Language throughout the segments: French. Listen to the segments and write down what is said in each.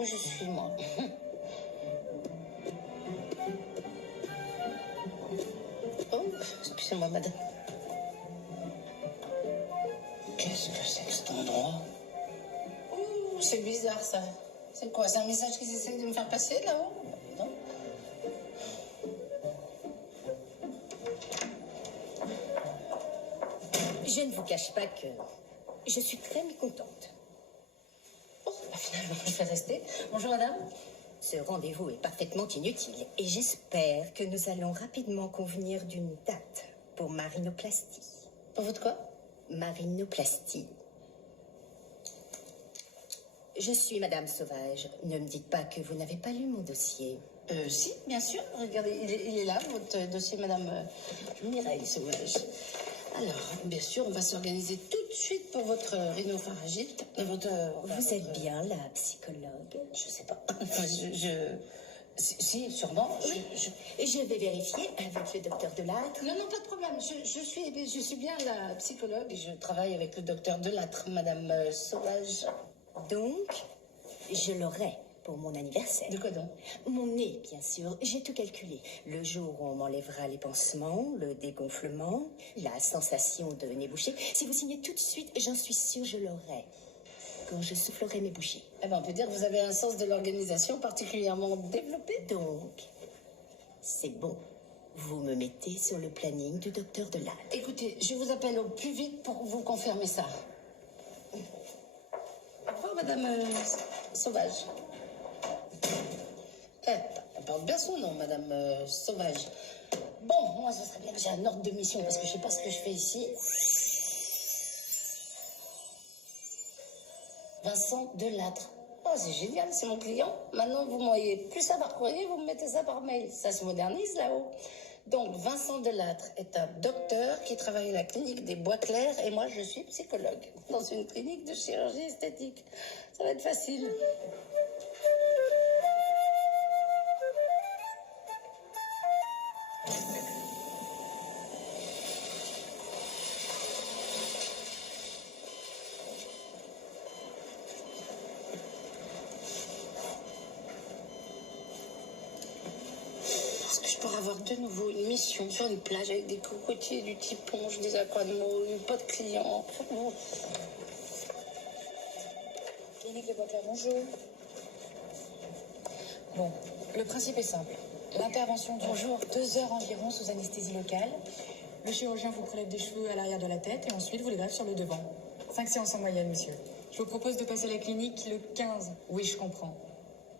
Où je suis, moi? Oh, excusez-moi, madame. Qu'est-ce que c'est que cet endroit? Ouh, c'est bizarre, ça. C'est quoi? C'est un message qu'ils essaient de me faire passer, là-haut? Non. Je ne vous cache pas que je suis très mécontente. Oh, bah finalement, je vais rester. Bonjour, madame. Ce rendez-vous est parfaitement inutile et j'espère que nous allons rapidement convenir d'une date pour ma rhinoplastie. Pour votre quoi? Ma rhinoplastie. Je suis Madame Sauvage. Ne me dites pas que vous n'avez pas lu mon dossier. Si, bien sûr. Regardez, il est là, votre dossier, madame Mireille Sauvage. Alors, bien sûr, on va s'organiser tout de suite pour votre rhinopharyngite. Vous êtes bien la psychologue? Je sais pas. Enfin, si, sûrement. Et je vais vérifier avec le docteur Delattre. Non, pas de problème. Je suis bien la psychologue et je travaille avec le docteur Delattre, madame Sauvage. Donc, je l'aurai pour mon anniversaire. De quoi donc? Mon nez, bien sûr. J'ai tout calculé. Le jour où on m'enlèvera les pansements, le dégonflement, la sensation de nez bouché. Si vous signez tout de suite, j'en suis sûre, je l'aurai. Quand je soufflerai mes bougies. Eh ben, on peut dire que vous avez un sens de l'organisation particulièrement développé. Donc, c'est bon. Vous me mettez sur le planning du docteur Delattre. Écoutez, je vous appelle au plus vite pour vous confirmer ça. Au revoir, madame Sauvage. Elle porte bien son nom, madame Sauvage. Bon, moi, ce serait bien que j'ai un ordre de mission, parce que je sais pas ce que je fais ici. Vincent Delattre. Oh, c'est génial, c'est mon client. Maintenant, vous m'envoyez plus ça par courrier, vous me mettez ça par mail. Ça se modernise là-haut. Donc, Vincent Delattre est un docteur qui travaille à la clinique des Bois Clairs et moi, je suis psychologue dans une clinique de chirurgie esthétique. Ça va être facile. Est-ce que je pourrais avoir de nouveau une mission sur une plage avec des cocotiers, du typonge, des aquamots, pas de clients? Clinique Les Bois Clairs, bonjour. Bon, le principe est simple. L'intervention dure 2 heures environ sous anesthésie locale. Le chirurgien vous prélève des cheveux à l'arrière de la tête et ensuite vous les greffe sur le devant. 5 séances en moyenne, monsieur. Je vous propose de passer à la clinique le 15. Oui, je comprends.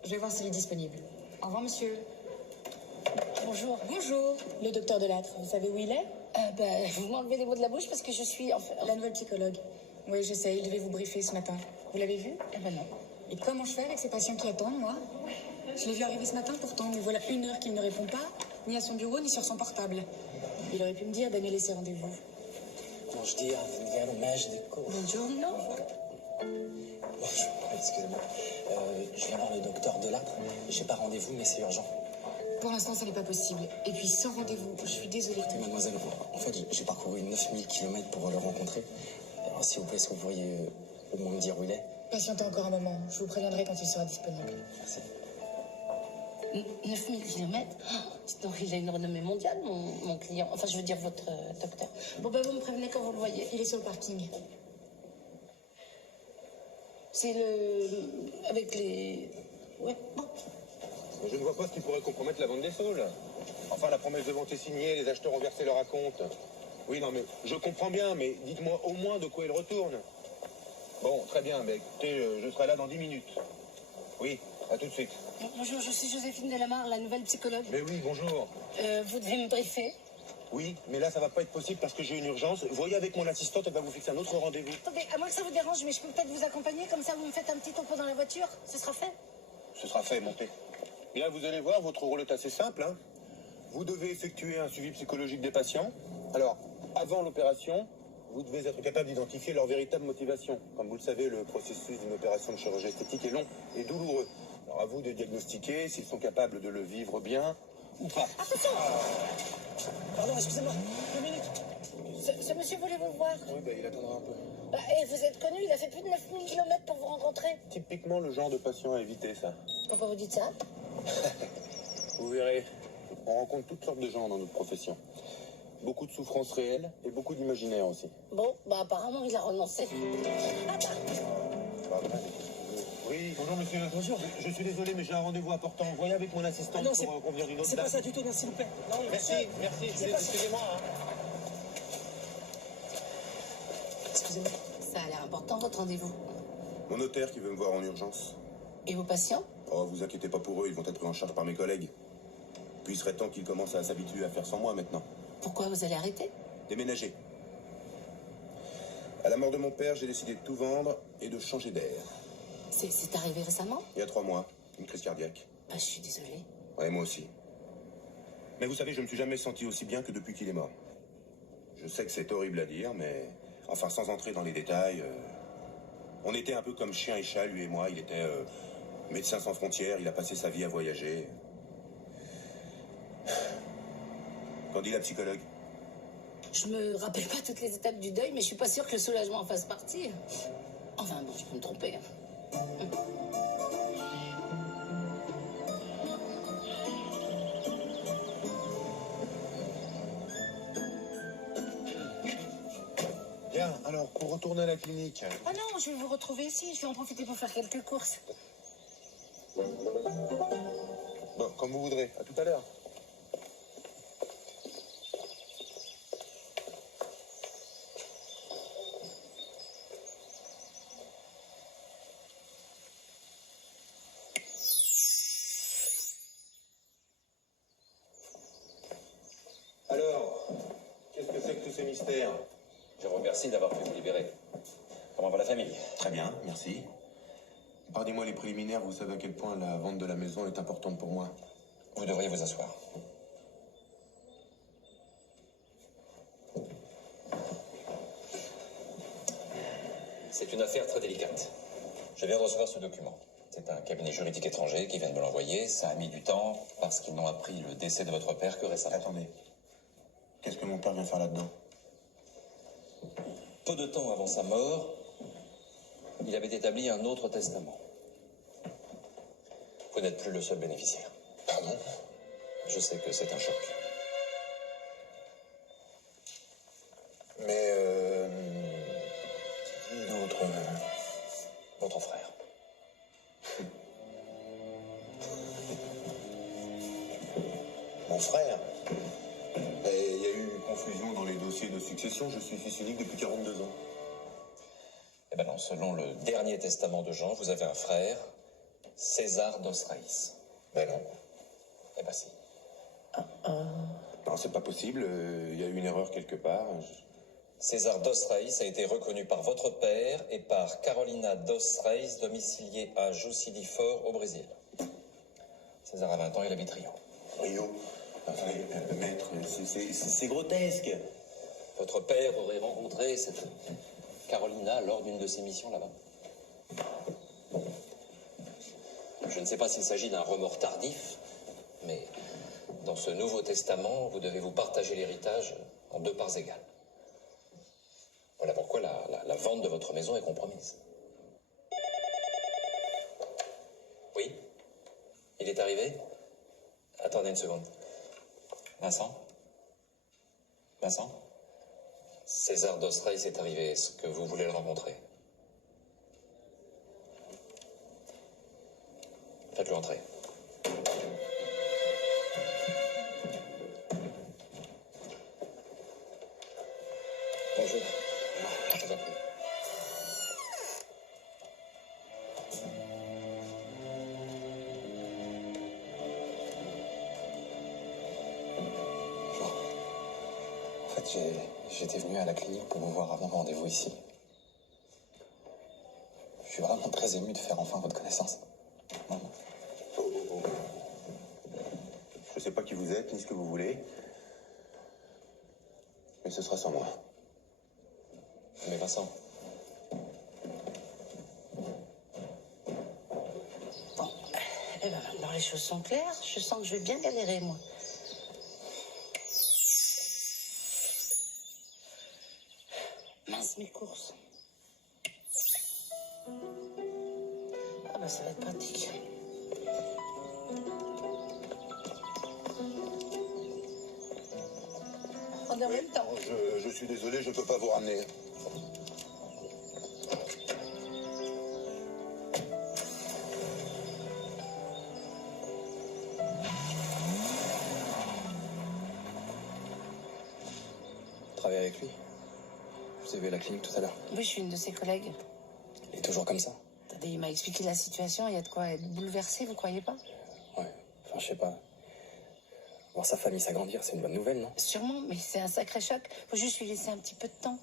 Je vais voir s'il est disponible. Au revoir, monsieur. Bonjour. Bonjour, le docteur Delattre. Vous savez où il est? Vous m'enlevez les mots de la bouche parce que je suis La nouvelle psychologue. Oui, je sais, il devait vous briefer ce matin. Vous l'avez vu? Non. Et comment je fais avec ces patients qui attendent, moi? Je l'ai vu arriver ce matin pourtant, mais voilà 1 heure qu'il ne répond pas, ni à son bureau, ni sur son portable. Il aurait pu me dire d'annuler ses rendez-vous. Buongiorno, vediamo magico. Buongiorno. Bonjour, excusez-moi. Je viens voir le docteur Delattre. J'ai pas rendez-vous, mais c'est urgent. Pour l'instant, ça n'est pas possible. Et puis, sans rendez-vous, je suis désolée. Mademoiselle, en fait, j'ai parcouru 9000 km pour le rencontrer. Alors, s'il vous plaît, est-ce que vous pourriez au moins me dire où il est? Patientez encore un moment. Je vous préviendrai quand il sera disponible. Merci. 9000 kilomètres. Dites donc, il a une renommée mondiale, mon client. Enfin, je veux dire, votre docteur. Bon, vous me prévenez quand vous le voyez. Il est sur le parking. C'est avec les... Ouais, bon. Mais je ne vois pas ce qui pourrait compromettre la vente des saules. Enfin, la promesse de vente est signée, les acheteurs ont versé leur acompte. Oui, non, mais je comprends bien, mais dites-moi au moins de quoi il retourne. Bon, très bien, mais écoutez, je serai là dans 10 minutes. Oui, à tout de suite. Bonjour, je suis Joséphine Delamarre, la nouvelle psychologue. Mais oui, bonjour. Vous devez me briefer. Oui, mais là, ça va pas être possible parce que j'ai une urgence. Voyez avec mon assistante, elle va vous fixer un autre rendez-vous. Attendez, à moins que ça vous dérange, mais je peux peut-être vous accompagner, comme ça vous me faites un petit topo dans la voiture. Ce sera fait. Ce sera fait, montez. Bien, vous allez voir, votre rôle est assez simple, hein. Vous devez effectuer un suivi psychologique des patients. Alors, avant l'opération, vous devez être capable d'identifier leur véritable motivation. Comme vous le savez, le processus d'une opération de chirurgie esthétique est long et douloureux. Alors, à vous de diagnostiquer s'ils sont capables de le vivre bien ou pas. Pardon, excusez-moi. 2 minutes. Ce monsieur voulait vous voir. Oui, il attendra un peu. Et vous êtes connu, il a fait plus de 9000 km pour vous rencontrer. Typiquement le genre de patient à éviter, ça. Pourquoi vous dites ça? Vous verrez, on rencontre toutes sortes de gens dans notre profession. Beaucoup de souffrances réelles et beaucoup d'imaginaire aussi. Bon, apparemment, il a renoncé. Attends. Oui, bonjour monsieur. Bonjour. Je suis désolé, mais j'ai un rendez-vous important. Voyez avec mon assistante Ah non, c'est pour convenir d'une autre c'est pas date. ça du tout, non, s'il vous plaît. Non, Merci, merci. Excusez-moi. Excusez-moi. Ça a l'air important, votre rendez-vous. Mon notaire qui veut me voir en urgence. Et vos patients? Oh, vous inquiétez pas pour eux, ils vont être pris en charge par mes collègues. Puis il serait temps qu'ils commencent à s'habituer à faire sans moi maintenant. Pourquoi vous allez arrêter? Déménager. À la mort de mon père, j'ai décidé de tout vendre et de changer d'air. C'est arrivé récemment? Il y a 3 mois, une crise cardiaque. Je suis désolée. Ouais, moi aussi. Mais vous savez, je me suis jamais senti aussi bien que depuis qu'il est mort. Je sais que c'est horrible à dire, mais... Enfin, sans entrer dans les détails... On était un peu comme chien et chat, lui et moi. Il était médecin sans frontières, il a passé sa vie à voyager. Qu'en dit la psychologue? Je me rappelle pas toutes les étapes du deuil, mais je suis pas sûre que le soulagement en fasse partie. Enfin, bon, je peux me tromper. Bien, alors, pour retourner à la clinique... Ah non, je vais vous retrouver ici. Je vais en profiter pour faire quelques courses. Bon, comme vous voudrez. À tout à l'heure. Alors, qu'est-ce que c'est que tous ces mystères? Je vous remercie d'avoir pu vous libérer. Comment va la famille? Très bien, merci. Pardonnez-moi les préliminaires, vous savez à quel point la vente de la maison est importante pour moi. Vous devriez vous asseoir. C'est une affaire très délicate. Je viens de recevoir ce document. C'est un cabinet juridique étranger qui vient de me l'envoyer. Ça a mis du temps parce qu'ils n'ont appris le décès de votre père que récemment. Attendez. Qu'est-ce que mon père vient faire là-dedans? Peu de temps avant sa mort, il avait établi un autre testament. Vous n'êtes plus le seul bénéficiaire. Pardon? Je sais que c'est un choc. Mais, l'autre... Votre frère. Mon frère? Et il y a eu une confusion dans les dossiers de succession. Je suis fils unique depuis 42 ans. Eh ben non, selon le dernier testament de Jean, vous avez un frère, César d'Osraïs. Ben non. Eh ben si. Non, c'est pas possible. Il y a eu une erreur quelque part. César dos Reis a été reconnu par votre père et par Carolina dos Reis, domiciliée à Juicy de Fora, au Brésil. César a 20 ans, il habite Rio. Rio. Attendez, maître, c'est grotesque. Votre père aurait rencontré cette Carolina lors d'une de ses missions là-bas. Je ne sais pas s'il s'agit d'un remords tardif, mais dans ce Nouveau Testament, vous devez vous partager l'héritage en 2 parts égales. Voilà pourquoi la vente de votre maison est compromise. Oui? Il est arrivé? Attendez une seconde. Vincent? Vincent? César dos Reis est arrivé. Est-ce que vous voulez le rencontrer? Faites-le entrer. Bonjour. Je vous en prie. Bonjour. En fait, j'étais venu à la clinique pour vous voir avant mon rendez-vous ici. Je suis vraiment très ému de faire enfin votre connaissance. Vraiment. Je sais pas qui vous êtes, ni ce que vous voulez. Mais ce sera sans moi. Mais Vincent, Bon, eh ben, maintenant les choses sont claires. Je sens que je vais bien galérer, moi. courses. Ah bah ça va être pratique. En même temps. Je suis désolé, je peux pas vous ramener. Travailler avec lui. Je vous ai vu à la clinique tout à l'heure. Oui, je suis une de ses collègues. Il est toujours comme ça. Attendez, il m'a expliqué la situation, il y a de quoi être bouleversé, vous croyez pas? Ouais, enfin je sais pas. Voir sa famille s'agrandir, c'est une bonne nouvelle, non? Sûrement, mais c'est un sacré choc. Faut juste lui laisser un petit peu de temps.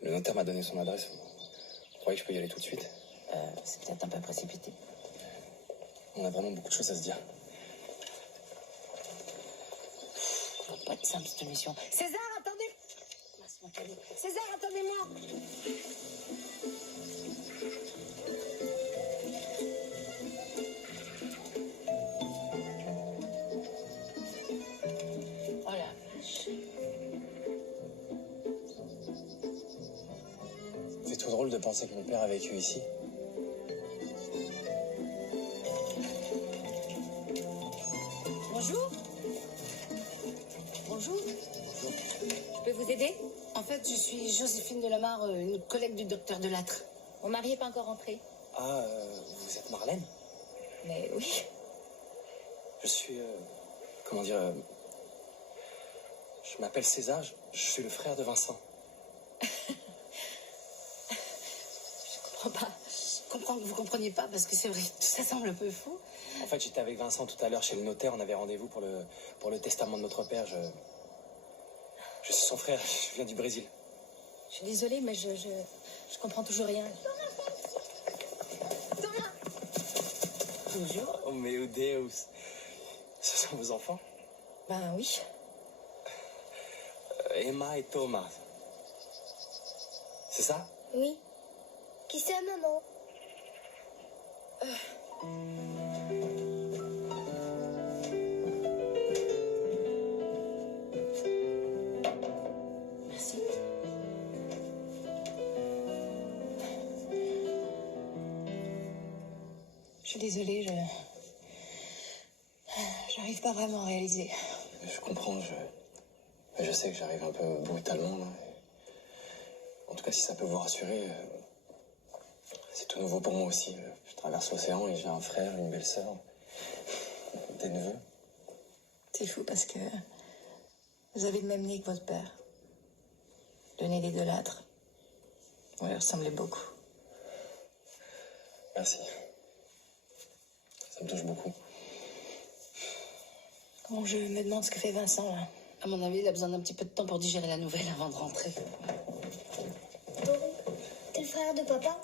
Le notaire m'a donné son adresse. Vous croyez que je peux y aller tout de suite? C'est peut-être un peu précipité. On a vraiment beaucoup de choses à se dire. Ça va pas être simple cette mission. César, attendez! Mince, mon cadet. César, attendez-moi! Oh la vache. C'est tout drôle de penser que mon père a vécu ici. Bonjour. Bonjour. Je peux vous aider? En fait, je suis Joséphine Delamarre, une collègue du docteur Delattre. Mon mari n'est pas encore rentré. Ah, vous êtes Marlène? Mais oui. Je suis... comment dire... je m'appelle César, je suis le frère de Vincent. Je comprends pas. Je comprends que vous compreniez pas, parce que c'est vrai, tout ça semble un peu fou. En fait, j'étais avec Vincent tout à l'heure chez le notaire, on avait rendez-vous pour le testament de notre père. Je suis son frère, je viens du Brésil. Je suis désolée, mais je comprends toujours rien. Bonjour. Oh, meu Deus. Ce sont vos enfants? Ben oui. Emma et Thomas. C'est ça? Oui. Qui c'est, maman? Merci. Je suis désolée, j'arrive pas vraiment à réaliser. Je comprends, je sais que j'arrive un peu brutalement, là. En tout cas, si ça peut vous rassurer, c'est tout nouveau pour moi aussi. Je traverse l'océan et j'ai un frère, une belle-sœur, des neveux. C'est fou parce que vous avez le même nez que votre père. Le nez des Delattre. Vous lui ressemblez beaucoup. Merci. Ça me touche beaucoup. Bon, je me demande ce que fait Vincent, là. À mon avis, il a besoin d'un petit peu de temps pour digérer la nouvelle avant de rentrer. Donc, t'es le frère de papa?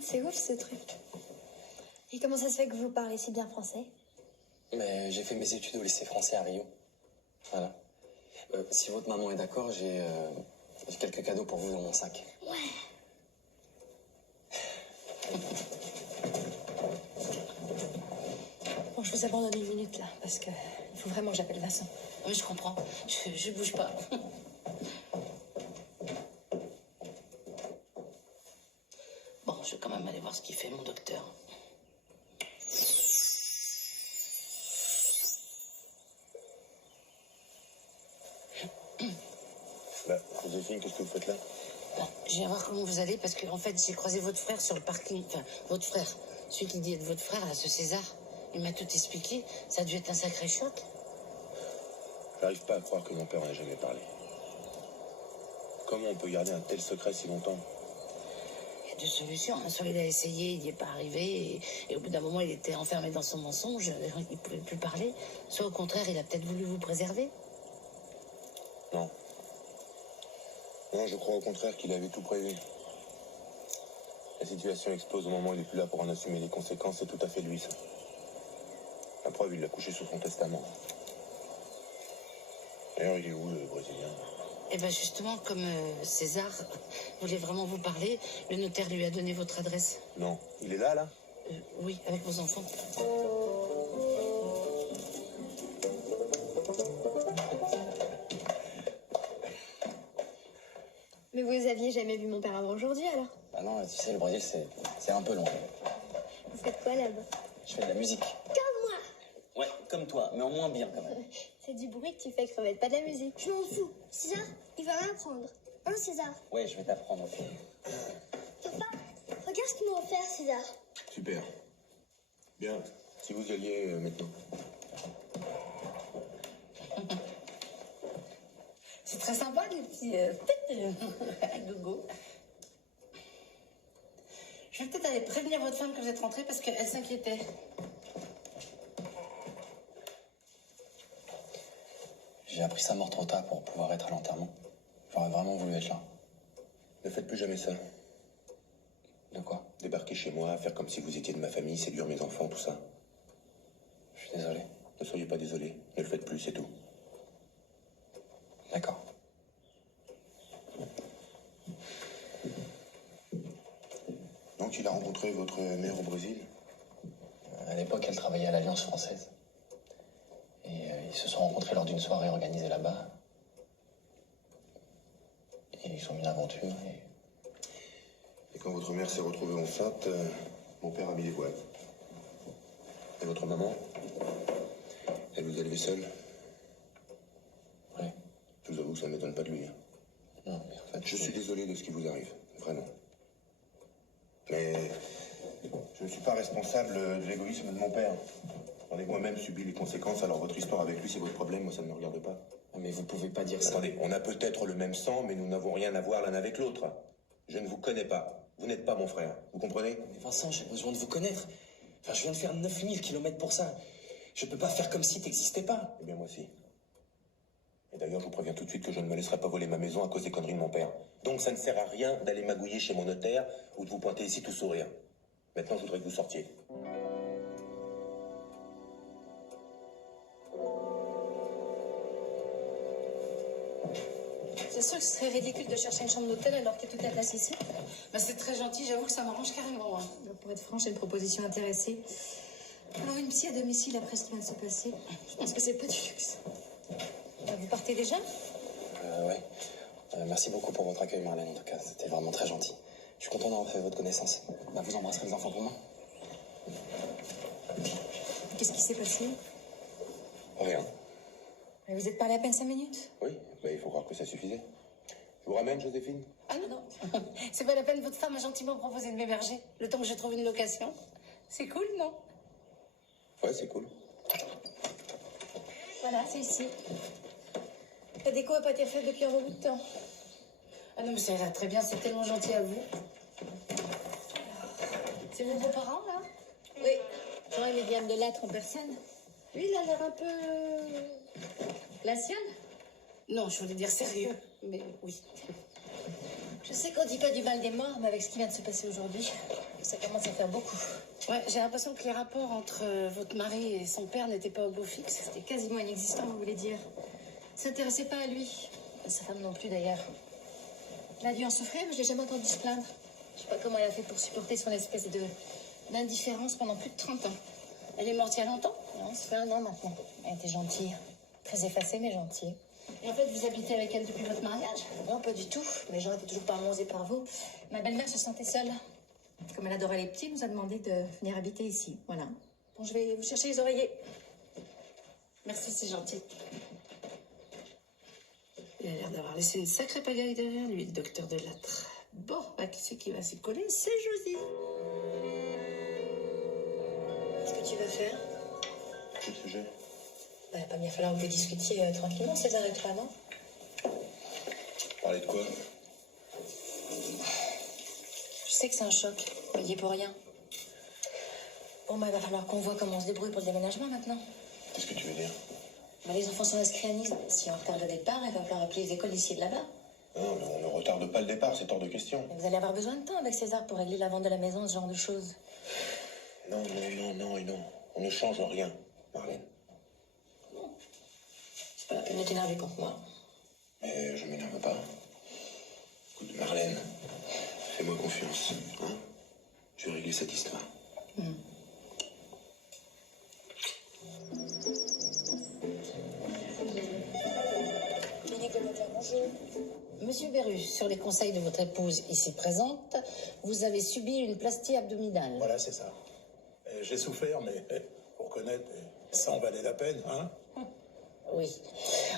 C'est ouf ce truc. Et comment ça se fait que vous parlez si bien français? Mais j'ai fait mes études au lycée français à Rio. Voilà. Si votre maman est d'accord, j'ai quelques cadeaux pour vous dans mon sac. Ouais. Bon, je vous abandonne une minute là, parce que il faut vraiment que j'appelle Vincent. Oui, je comprends. Je bouge pas. Bon, je vais quand même aller voir ce qu'il fait, mon docteur. Bah, Joséphine, qu'est-ce que vous faites là? Bon, je viens voir comment vous allez, parce qu'en fait, j'ai croisé votre frère sur le parking. Enfin, votre frère. Celui qui dit être votre frère, là, ce César. Il m'a tout expliqué. Ça a dû être un sacré choc. J'arrive pas à croire que mon père en ait jamais parlé. Comment on peut garder un tel secret si longtemps? Il y a deux solutions, hein. Soit il a essayé, il n'y est pas arrivé, et au bout d'un moment, il était enfermé dans son mensonge, il ne pouvait plus parler. Soit au contraire, il a peut-être voulu vous préserver. Non. Non, je crois au contraire qu'il avait tout prévu. La situation explose au moment où il n'est plus là pour en assumer les conséquences, c'est tout à fait lui, ça. La preuve, il l'a couché sous son testament. D'ailleurs, il est où, le Brésilien? Eh bien, justement, comme César voulait vraiment vous parler, le notaire lui a donné votre adresse. Non. Il est là, là? Oui, avec vos enfants. Mais vous aviez jamais vu mon père avant aujourd'hui, alors? Bah non, tu sais, le Brésil, c'est un peu loin. Vous faites quoi là-bas? Je fais de la musique. Comme moi! Ouais, comme toi, mais en moins bien quand même. C'est du bruit que tu fais, crevette, pas de la musique. Je m'en fous. César, il va m'apprendre. Hein, César? Ouais, je vais t'apprendre, ok. Papa, regarde ce qu'ils m'ont offert, César. Super. Bien. Si vous y alliez maintenant. C'est très sympa, les petits gogo. Je vais peut-être aller prévenir votre femme que vous êtes rentrée parce qu'elle s'inquiétait. J'ai appris sa mort trop tard pour pouvoir être à l'enterrement. J'aurais vraiment voulu être là. Ne faites plus jamais ça. De quoi? Débarquer chez moi, faire comme si vous étiez de ma famille, séduire mes enfants, tout ça. Je suis désolé. Ne soyez pas désolé. Ne le faites plus, c'est tout. D'accord. Donc il a rencontré votre mère au Brésil? À l'époque, elle travaillait à l'Alliance française. Et ils se sont rencontrés lors d'une soirée organisée là-bas. Et ils ont eu une aventure Et quand votre mère s'est retrouvée enceinte, mon père a mis les voiles. Et votre maman? Elle vous a élevé seule? Oui. Je vous avoue que ça ne m'étonne pas de lui. Non, mais en fait... Je suis désolé de ce qui vous arrive, vraiment. Mais je ne suis pas responsable de l'égoïsme de mon père. J'en ai moi-même subi les conséquences, alors votre histoire avec lui, c'est votre problème, moi ça ne me regarde pas. Mais vous pouvez pas dire ça. Attendez, on a peut-être le même sang, mais nous n'avons rien à voir l'un avec l'autre. Je ne vous connais pas. Vous n'êtes pas mon frère. Vous comprenez? Mais Vincent, j'ai besoin de vous connaître. Enfin, je viens de faire 9000 kilomètres pour ça. Je peux pas faire comme si t'existais pas. Eh bien, moi aussi. Et d'ailleurs, je vous préviens tout de suite que je ne me laisserai pas voler ma maison à cause des conneries de mon père. Donc, ça ne sert à rien d'aller magouiller chez mon notaire ou de vous pointer ici tout sourire. Maintenant, je voudrais que vous sortiez. C'est sûr que ce serait ridicule de chercher une chambre d'hôtel alors qu'il y a toute la place ici. Bah, c'est très gentil, j'avoue que ça m'arrange carrément. Hein. Pour être franche, j'ai une proposition intéressée. Alors, une psy à domicile après ce qui vient de se passer, je pense que c'est pas du luxe. Vous partez déjà? Ouais. Merci beaucoup pour votre accueil, Marlène, en tout cas. C'était vraiment très gentil. Je suis content d'avoir fait votre connaissance. Bah, vous embrasserez les enfants pour moi? Qu'est-ce qui s'est passé? Rien. Mais vous êtes parlé à peine 5 minutes? Oui, bah, il faut croire que ça suffisait. Je vous ramène, Joséphine? Ah non, c'est pas la peine, votre femme a gentiment proposé de m'héberger, le temps que je trouve une location. C'est cool, non? Ouais, c'est cool. Voilà, c'est ici. La déco n'a pas été faite depuis un bon bout de temps. Ah non, mais ça ira très bien, c'est tellement gentil à vous. C'est vos beaux-parents, là? Oui. Jean et Médiane de Lattre en personne. Lui, il a l'air un peu... glacial? Non, je voulais dire sérieux, mais oui. Je sais qu'on dit pas du mal des morts, mais avec ce qui vient de se passer aujourd'hui, ça commence à faire beaucoup. Ouais, j'ai l'impression que les rapports entre votre mari et son père n'étaient pas au beau fixe. C'était quasiment inexistant, vous voulez dire. Il s'intéressait pas à lui. Sa femme non plus, d'ailleurs. Elle a dû en souffrir, mais je l'ai jamais entendu se plaindre. Je sais pas comment elle a fait pour supporter son espèce d'indifférence pendant plus de 30 ans. Elle est morte il y a longtemps? Non, ça fait 1 an maintenant. Elle était gentille. Très effacée, mais gentille. Et en fait, vous habitez avec elle depuis votre mariage? Non, pas du tout. Les gens étaient toujours pas amoureux par vous. Ma belle-mère se sentait seule. Comme elle adorait les petits, elle nous a demandé de venir habiter ici. Voilà. Bon, je vais vous chercher les oreillers. Merci, c'est gentil. Il a l'air d'avoir laissé une sacrée pagaille derrière lui, le docteur de Lattre. Bon, bah, qui c'est qui va s'y coller? C'est Josie. Qu'est-ce que tu vas faire? Quel sujet? Bah, pas bien falloir que vous discutiez tranquillement, César et toi, non? Parler de quoi? Je sais que c'est un choc, mais il y est pour rien. Bon, bah, il va falloir qu'on voit comment on se débrouille pour le déménagement maintenant. Qu'est-ce que tu veux dire? Bah, les enfants sont inscrits à Nice. Si on retarde le départ, il va falloir appeler les écoles d'ici et de là-bas. Non, mais on ne retarde pas le départ, c'est hors de question. Mais vous allez avoir besoin de temps avec César pour régler la vente de la maison, ce genre de choses. Non, non, non, non et non. On ne change rien, Marlène. C'est pas la peine de t'énerver contre moi. Mais je m'énerve pas. Écoute, Marlène, fais-moi confiance, hein? Je vais régler cette histoire. Bonjour. Monsieur Beru, sur les conseils de votre épouse ici présente, vous avez subi une plastie abdominale. Voilà, c'est ça. J'ai souffert, mais pour reconnaître, ça en valait la peine, hein? Oui.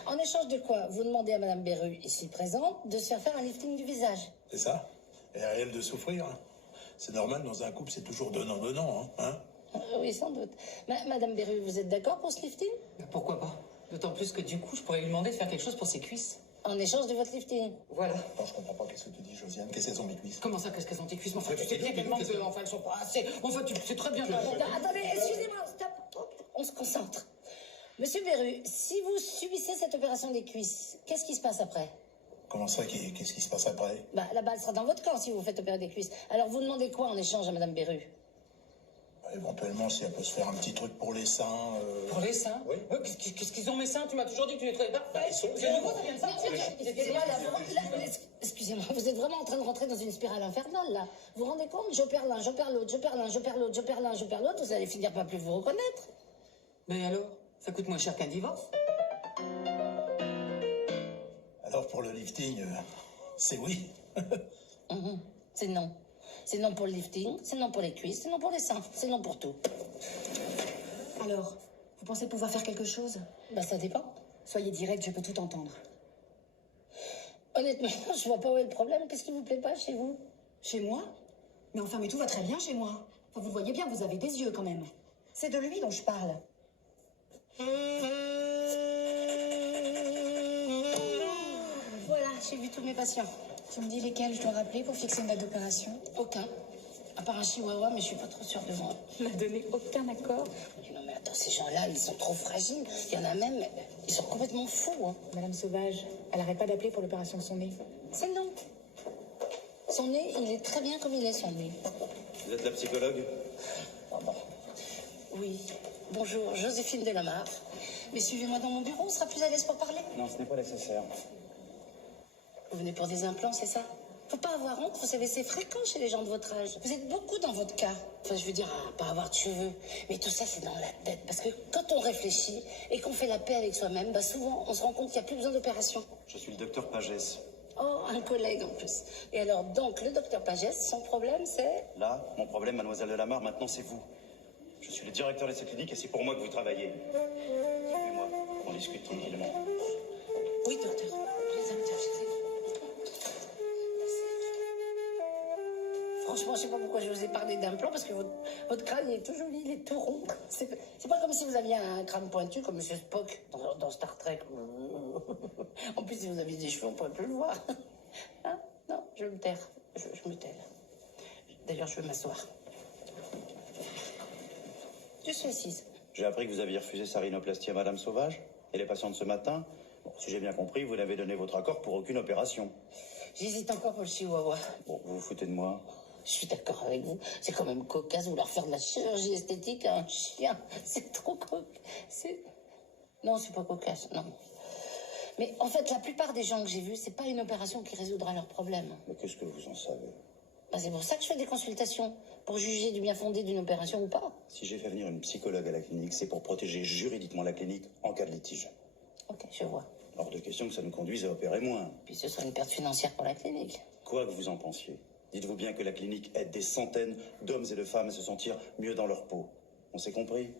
En échange de quoi, vous demandez à Madame Beru, ici présente, de se faire faire un lifting du visage. C'est ça. Et à elle de souffrir. Hein. C'est normal, dans un couple, c'est toujours donnant-donnant, hein? Oui, sans doute. Madame Beru, vous êtes d'accord pour ce lifting? Pourquoi pas? D'autant plus que du coup, je pourrais lui demander de faire quelque chose pour ses cuisses. En échange de votre lifting? Voilà. Non, je comprends pas qu'est-ce que tu dis, Josiane. Qu'est-ce qu'elles sont mes cuisses? Comment ça, qu'est-ce qu'elles ont tes cuisses? Enfin, tu sais bien qu'elles manquent de... Enfin, elles sont pas assez... Enfin, tu sais très bien... Attendez, excusez-moi, stop. On se concentre. Monsieur Beru, si vous subissez cette opération des cuisses, qu'est-ce qui se passe après? Comment ça, qu'est-ce qui se passe après? La balle sera dans votre camp si vous faites opérer des cuisses. Alors vous demandez quoi en échange à Madame Beru? Éventuellement, si elle peut se faire un petit truc pour les seins... Pour les seins? Oui. Qu'est-ce qu'ils ont mes seins? Tu m'as toujours dit que tu les trouvais parfaits. C'est nouveau, ça vient de ça? Excusez-moi, vous êtes vraiment en train de rentrer dans une spirale infernale, là. Vous vous rendez compte? J'opère l'un, j'opère l'autre, j'opère l'un, j'opère l'autre, j'opère l'un, j'opère l'autre, vous allez finir par plus vous reconnaître. Mais alors? Ça coûte moins cher qu'un divorce? Alors, pour le lifting, c'est oui. C'est non. C'est non pour le lifting, c'est non pour les cuisses, c'est non pour les seins, c'est non pour tout. Alors, vous pensez pouvoir faire quelque chose? Ça dépend. Soyez direct, je peux tout entendre. Honnêtement, je vois pas où est le problème. Qu'est-ce qui vous plaît pas chez vous? Chez moi? Mais enfin, mais tout va très bien chez moi. Enfin, vous voyez bien, vous avez des yeux quand même. C'est de lui dont je parle. Voilà, j'ai vu tous mes patients. Tu me dis lesquels je dois rappeler pour fixer une date d'opération? Aucun. À part un chihuahua, mais je suis pas trop sûre de moi. Tu m'as donné aucun accord? Non mais attends, ces gens-là, ils sont trop fragiles. Il y en a même, ils sont complètement fous. Hein. Madame Sauvage, elle arrête pas d'appeler pour l'opération de son nez. C'est non. Son nez, il est très bien comme il est, son nez. Vous êtes la psychologue? Bon. Oui. Bonjour, Joséphine Delamarre. Mais suivez-moi dans mon bureau, on sera plus à l'aise pour parler. Non, ce n'est pas nécessaire. Vous venez pour des implants, c'est ça? Faut pas avoir honte, vous savez, c'est fréquent chez les gens de votre âge. Vous êtes beaucoup dans votre cas. Enfin, je veux dire, pas avoir de cheveux. Mais tout ça, c'est dans la tête. Parce que quand on réfléchit et qu'on fait la paix avec soi-même, souvent, on se rend compte qu'il n'y a plus besoin d'opération. Je suis le docteur Pagès. Oh, un collègue en plus. Et alors, donc, le docteur Pagès, son problème, c'est... Là, mon problème, mademoiselle Delamarre, maintenant, c'est vous. Je suis le directeur de cette clinique et c'est pour moi que vous travaillez. Suivez-moi, on discute tranquillement. Oui, docteur. Franchement, je sais pas pourquoi je vous ai parlé d'implant, parce que votre crâne il est tout joli, il est tout rond. C'est pas comme si vous aviez un crâne pointu comme Monsieur Spock dans Star Trek. En plus, si vous aviez des cheveux, on pourrait plus le voir. Hein? Non, je vais me taire. Je me tais. D'ailleurs, je vais m'asseoir. Je suis assise. J'ai appris que vous aviez refusé sa rhinoplastie à Madame Sauvage et les patientes ce matin. Bon, si j'ai bien compris, vous n'avez donné votre accord pour aucune opération. J'hésite encore pour le chihuahua. Bon, vous vous foutez de moi? Je suis d'accord avec vous. C'est quand même cocasse de vouloir faire de la chirurgie esthétique à un chien. C'est trop cocasse. Non, c'est pas cocasse, non. Mais en fait, la plupart des gens que j'ai vus, c'est pas une opération qui résoudra leurs problèmes. Mais qu'est-ce que vous en savez? C'est pour ça que je fais des consultations, pour juger du bien fondé d'une opération ou pas. Si j'ai fait venir une psychologue à la clinique, c'est pour protéger juridiquement la clinique en cas de litige. Ok, je vois. Hors de question que ça nous conduise à opérer moins. Puis ce sera une perte financière pour la clinique. Quoi que vous en pensiez, dites-vous bien que la clinique aide des centaines d'hommes et de femmes à se sentir mieux dans leur peau. On s'est compris?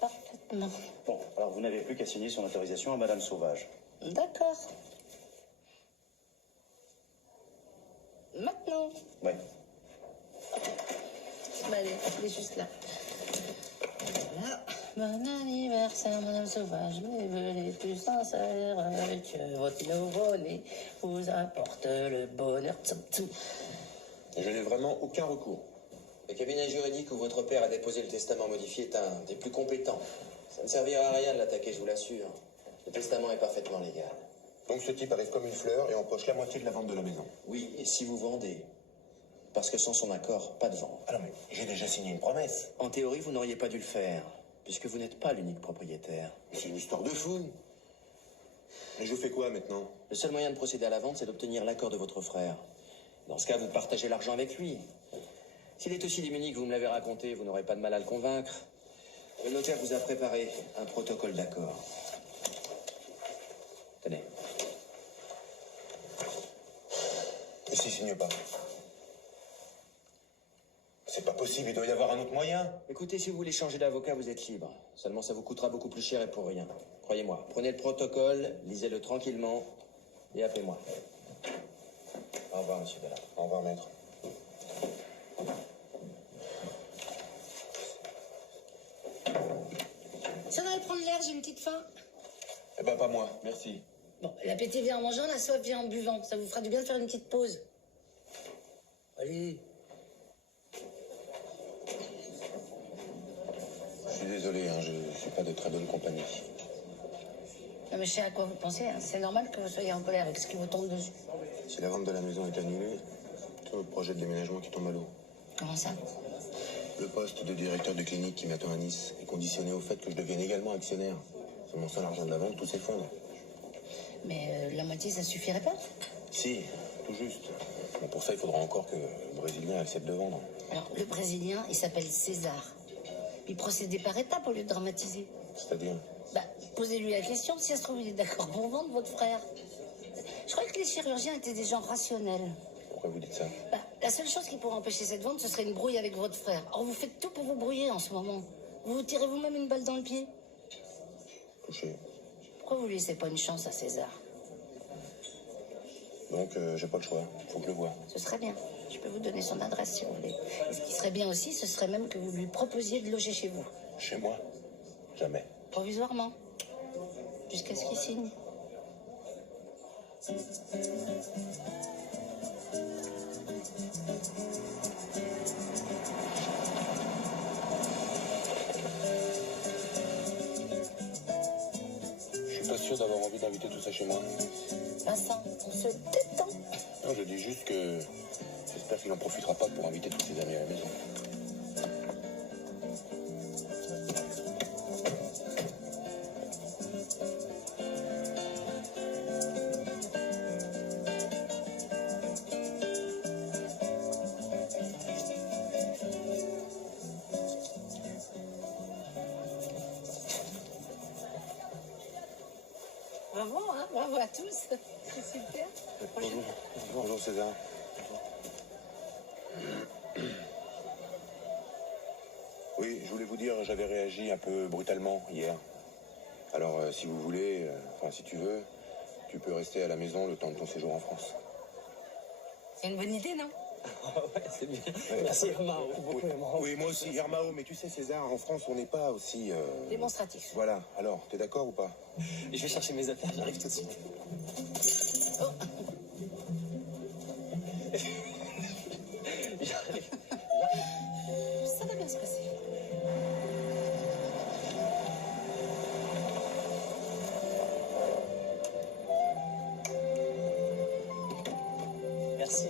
Parfaitement. Bon, alors vous n'avez plus qu'à signer son autorisation à Madame Sauvage. D'accord. Maintenant. Ouais. Allez, elle est juste là. Voilà. Bon anniversaire, Madame Sauvage, mes vœux les plus sincères, que votre nouveau-né vous apporte le bonheur. Je n'ai vraiment aucun recours. Le cabinet juridique où votre père a déposé le testament modifié est un des plus compétents. Ça ne servira à rien de l'attaquer, je vous l'assure. Le testament est parfaitement légal. Donc ce type arrive comme une fleur et empoche la moitié de la vente de la maison. Oui, et si vous vendez. Parce que sans son accord, pas de vente. Ah non, mais j'ai déjà signé une promesse. En théorie, vous n'auriez pas dû le faire, puisque vous n'êtes pas l'unique propriétaire. C'est une histoire de fou. Mais je fais quoi maintenant? Le seul moyen de procéder à la vente, c'est d'obtenir l'accord de votre frère. Dans ce cas, vous partagez l'argent avec lui. S'il est aussi démuni que vous me l'avez raconté, vous n'aurez pas de mal à le convaincre. Le notaire vous a préparé un protocole d'accord. Tenez. s'il signe pas? C'est pas possible, il doit y avoir un autre moyen. Écoutez, si vous voulez changer d'avocat, vous êtes libre. Seulement, ça vous coûtera beaucoup plus cher et pour rien. Croyez-moi. Prenez le protocole, lisez-le tranquillement et appelez-moi. Au revoir, monsieur Bellard. Au revoir, maître. Ça va prendre l'air, j'ai une petite faim. Eh ben, pas moi, merci. Bon, l'appétit vient en mangeant, la soif vient en buvant. Ça vous fera du bien de faire une petite pause. Allez. Je suis désolé, hein, je suis pas de très bonne compagnie. Non, mais je sais à quoi vous pensez. Hein. C'est normal que vous soyez en colère avec ce qui vous tombe dessus. Si la vente de la maison est annulée, c'est notre projet de déménagement qui tombe à l'eau. Comment ça? Le poste de directeur de clinique qui m'attend à Nice est conditionné au fait que je devienne également actionnaire. C'est mon seul argent de la vente, tout s'effondre. Mais la moitié, ça suffirait pas? Si, tout juste. Mais pour ça, il faudra encore que le Brésilien accepte de vendre. Alors, le Brésilien, il s'appelle César. Puis procédez par étapes au lieu de dramatiser. C'est-à-dire? Bah, posez-lui la question, si ça se trouve, il est d'accord pour vendre, votre frère. Je croyais que les chirurgiens étaient des gens rationnels. Pourquoi vous dites ça? Bah, la seule chose qui pourrait empêcher cette vente, ce serait une brouille avec votre frère. Or, vous faites tout pour vous brouiller en ce moment. Vous vous tirez vous-même une balle dans le pied. Touché. Pourquoi vous lui laissez pas une chance à César? Donc, j'ai pas le choix. Faut que je le voie. Ce serait bien. Je peux vous donner son adresse si vous voulez. Et ce qui serait bien aussi, ce serait même que vous lui proposiez de loger chez vous. Chez moi? Jamais. Provisoirement. Jusqu'à ce qu'il signe. Je suis pas sûr d'avoir envie d'inviter tout ça chez moi. Vincent, on se détend. Non, je dis juste que j'espère qu'il en profitera pas pour inviter tous ses amis à la maison. Bravo, hein, bravo à tous. C'est super. Bonjour. Bonjour César. Oui, je voulais vous dire, j'avais réagi un peu brutalement hier. Alors, si vous voulez, enfin si tu veux, tu peux rester à la maison le temps de ton séjour en France. C'est une bonne idée, non? Ouais, c'est bien. Merci Hermao. Beaucoup Hermao. Oui, moi aussi, Hermao, mais tu sais César, en France, on n'est pas aussi... Démonstratif. Voilà, alors, t'es d'accord ou pas? Et je vais chercher mes affaires, j'arrive tout de suite. J'arrive. Ça va bien se passer. Merci.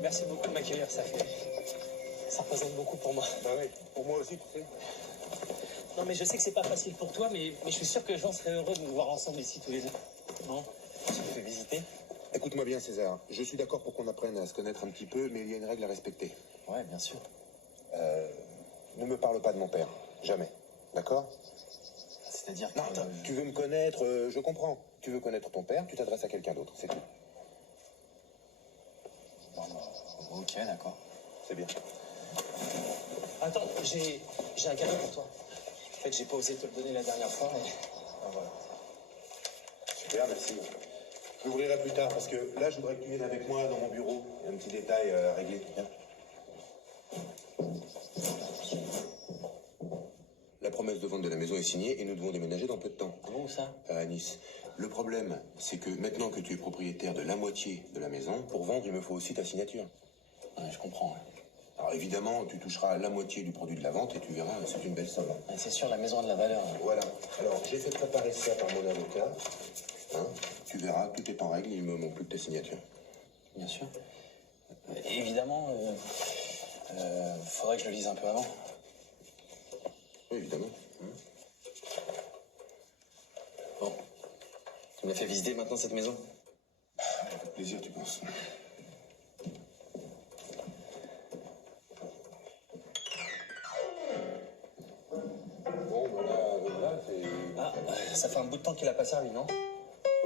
Merci beaucoup de m'accueillir, ça représente beaucoup pour moi. Bah oui, pour moi aussi, tu sais. Non, mais je sais que c'est pas facile pour toi, mais je suis sûr que Jean serait heureux de nous voir ensemble ici tous les deux. Non? Je te fais visiter. Écoute-moi bien César, je suis d'accord pour qu'on apprenne à se connaître un petit peu, mais il y a une règle à respecter. Ouais, bien sûr. Ne me parle pas de mon père, jamais. D'accord? C'est-à-dire que... Non, attends, tu veux me connaître, je comprends. Tu veux connaître ton père, tu t'adresses à quelqu'un d'autre, c'est tout. Bon, ok, d'accord. C'est bien. Attends, j'ai un cadeau pour toi. En fait, j'ai pas osé te le donner la dernière fois, mais... Ah, voilà. Super, merci. Je l'ouvrirai plus tard, parce que là, je voudrais que tu viennes avec moi dans mon bureau. Il y a un petit détail à régler. Viens. La promesse de vente de la maison est signée et nous devons déménager dans peu de temps. Comment ça? À Nice. Le problème, c'est que maintenant que tu es propriétaire de la moitié de la maison, pour vendre, il me faut aussi ta signature. Ouais, je comprends. Ouais. Alors évidemment, tu toucheras la moitié du produit de la vente et tu verras, c'est une belle somme. Ouais, c'est sûr, la maison a de la valeur. Hein. Voilà. Alors, j'ai fait préparer ça par mon avocat. Hein, tu verras, tout est en règle, il me manque plus que ta signature. Bien sûr. Évidemment, faudrait que je le lise un peu avant. Oui, évidemment. Bon. Tu m'as fait visiter maintenant cette maison? Avec plaisir, tu penses. Bon, voilà, c'est... Ah, ça fait un bout de temps qu'il a pas servi, non?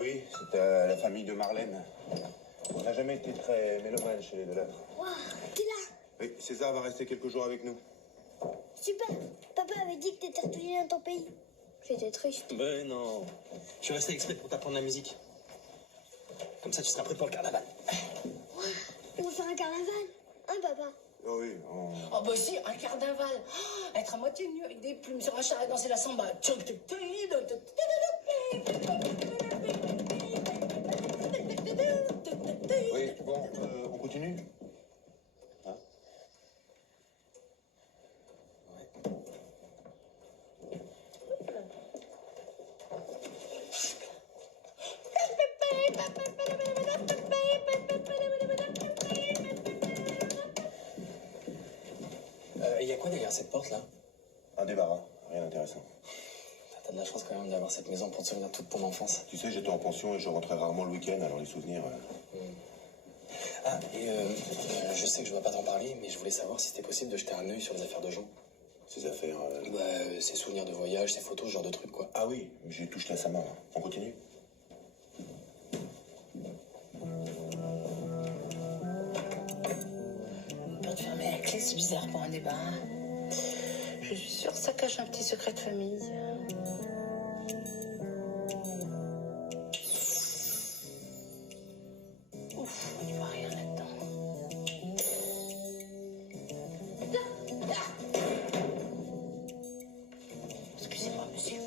Oui, c'est à la famille de Marlène. On n'a jamais été très mélomane chez les Delattre. Waouh, t'es là. Oui, César va rester quelques jours avec nous. Super. Papa avait dit que t'étais retourné dans ton pays. J'étais triste. Ben non. Je suis resté exprès pour t'apprendre la musique. Comme ça, tu seras prêt pour le carnaval. On va faire un carnaval. Hein, papa? Oh oui, Oh bah si, un carnaval. Oh, être à moitié nu avec des plumes sur un char et danser la samba. Oui, bon, on continue. Hein? Il y a quoi derrière cette porte-là? Un débarras, rien d'intéressant. T'as de la chance quand même d'avoir cette maison pour te souvenir toute ton enfance. Tu sais, j'étais en pension et je rentrais rarement le week-end, alors les souvenirs... Ah, et je sais que je dois pas t'en parler, mais je voulais savoir si c'était possible de jeter un œil sur les affaires de Jean. Ces affaires... Ses souvenirs de voyage, ses photos, ce genre de trucs, quoi. Ah oui, j'ai tout jeté à sa main, là. On continue? Porte fermée à la clé, c'est bizarre pour un débarras. Je suis sûre que ça cache un petit secret de famille. Ouf, on n'y voit rien là-dedans. Excusez-moi, monsieur.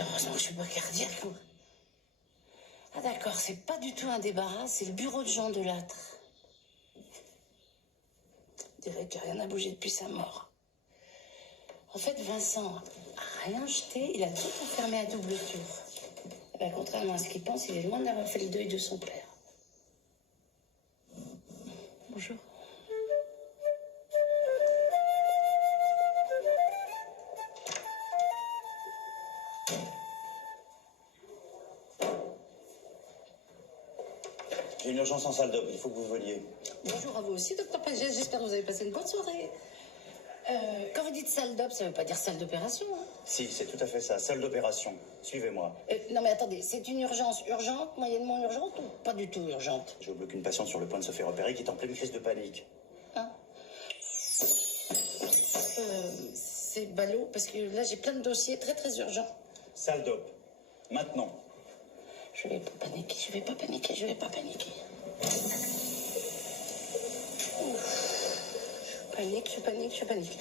Heureusement que je suis pas cardiaque, moi. Ah d'accord, c'est pas du tout un débarras, c'est le bureau de Jean Delattre. Je dirais que rien n'a bougé depuis sa mort. En fait, Vincent a rien jeté, il a tout enfermé à double tour. Eh bien, contrairement à ce qu'il pense, il est loin d'avoir fait le deuil de son père. Bonjour. J'ai une urgence en salle d'op, il faut que vous veniez. Bonjour à vous aussi, docteur Pagès, j'espère que vous avez passé une bonne soirée. Quand vous dites salle d'op, ça ne veut pas dire salle d'opération, hein? Si, c'est tout à fait ça, salle d'opération. Suivez-moi. Non mais attendez, c'est une urgence urgente, moyennement urgente ou pas du tout urgente? Je bloque une patiente sur le point de se faire opérer qui est en pleine crise de panique. Hein? C'est ballot, parce que là j'ai plein de dossiers très très urgents. Salle d'op, maintenant. Je vais pas paniquer, je vais pas paniquer, je vais pas paniquer. Je panique, je panique, je panique.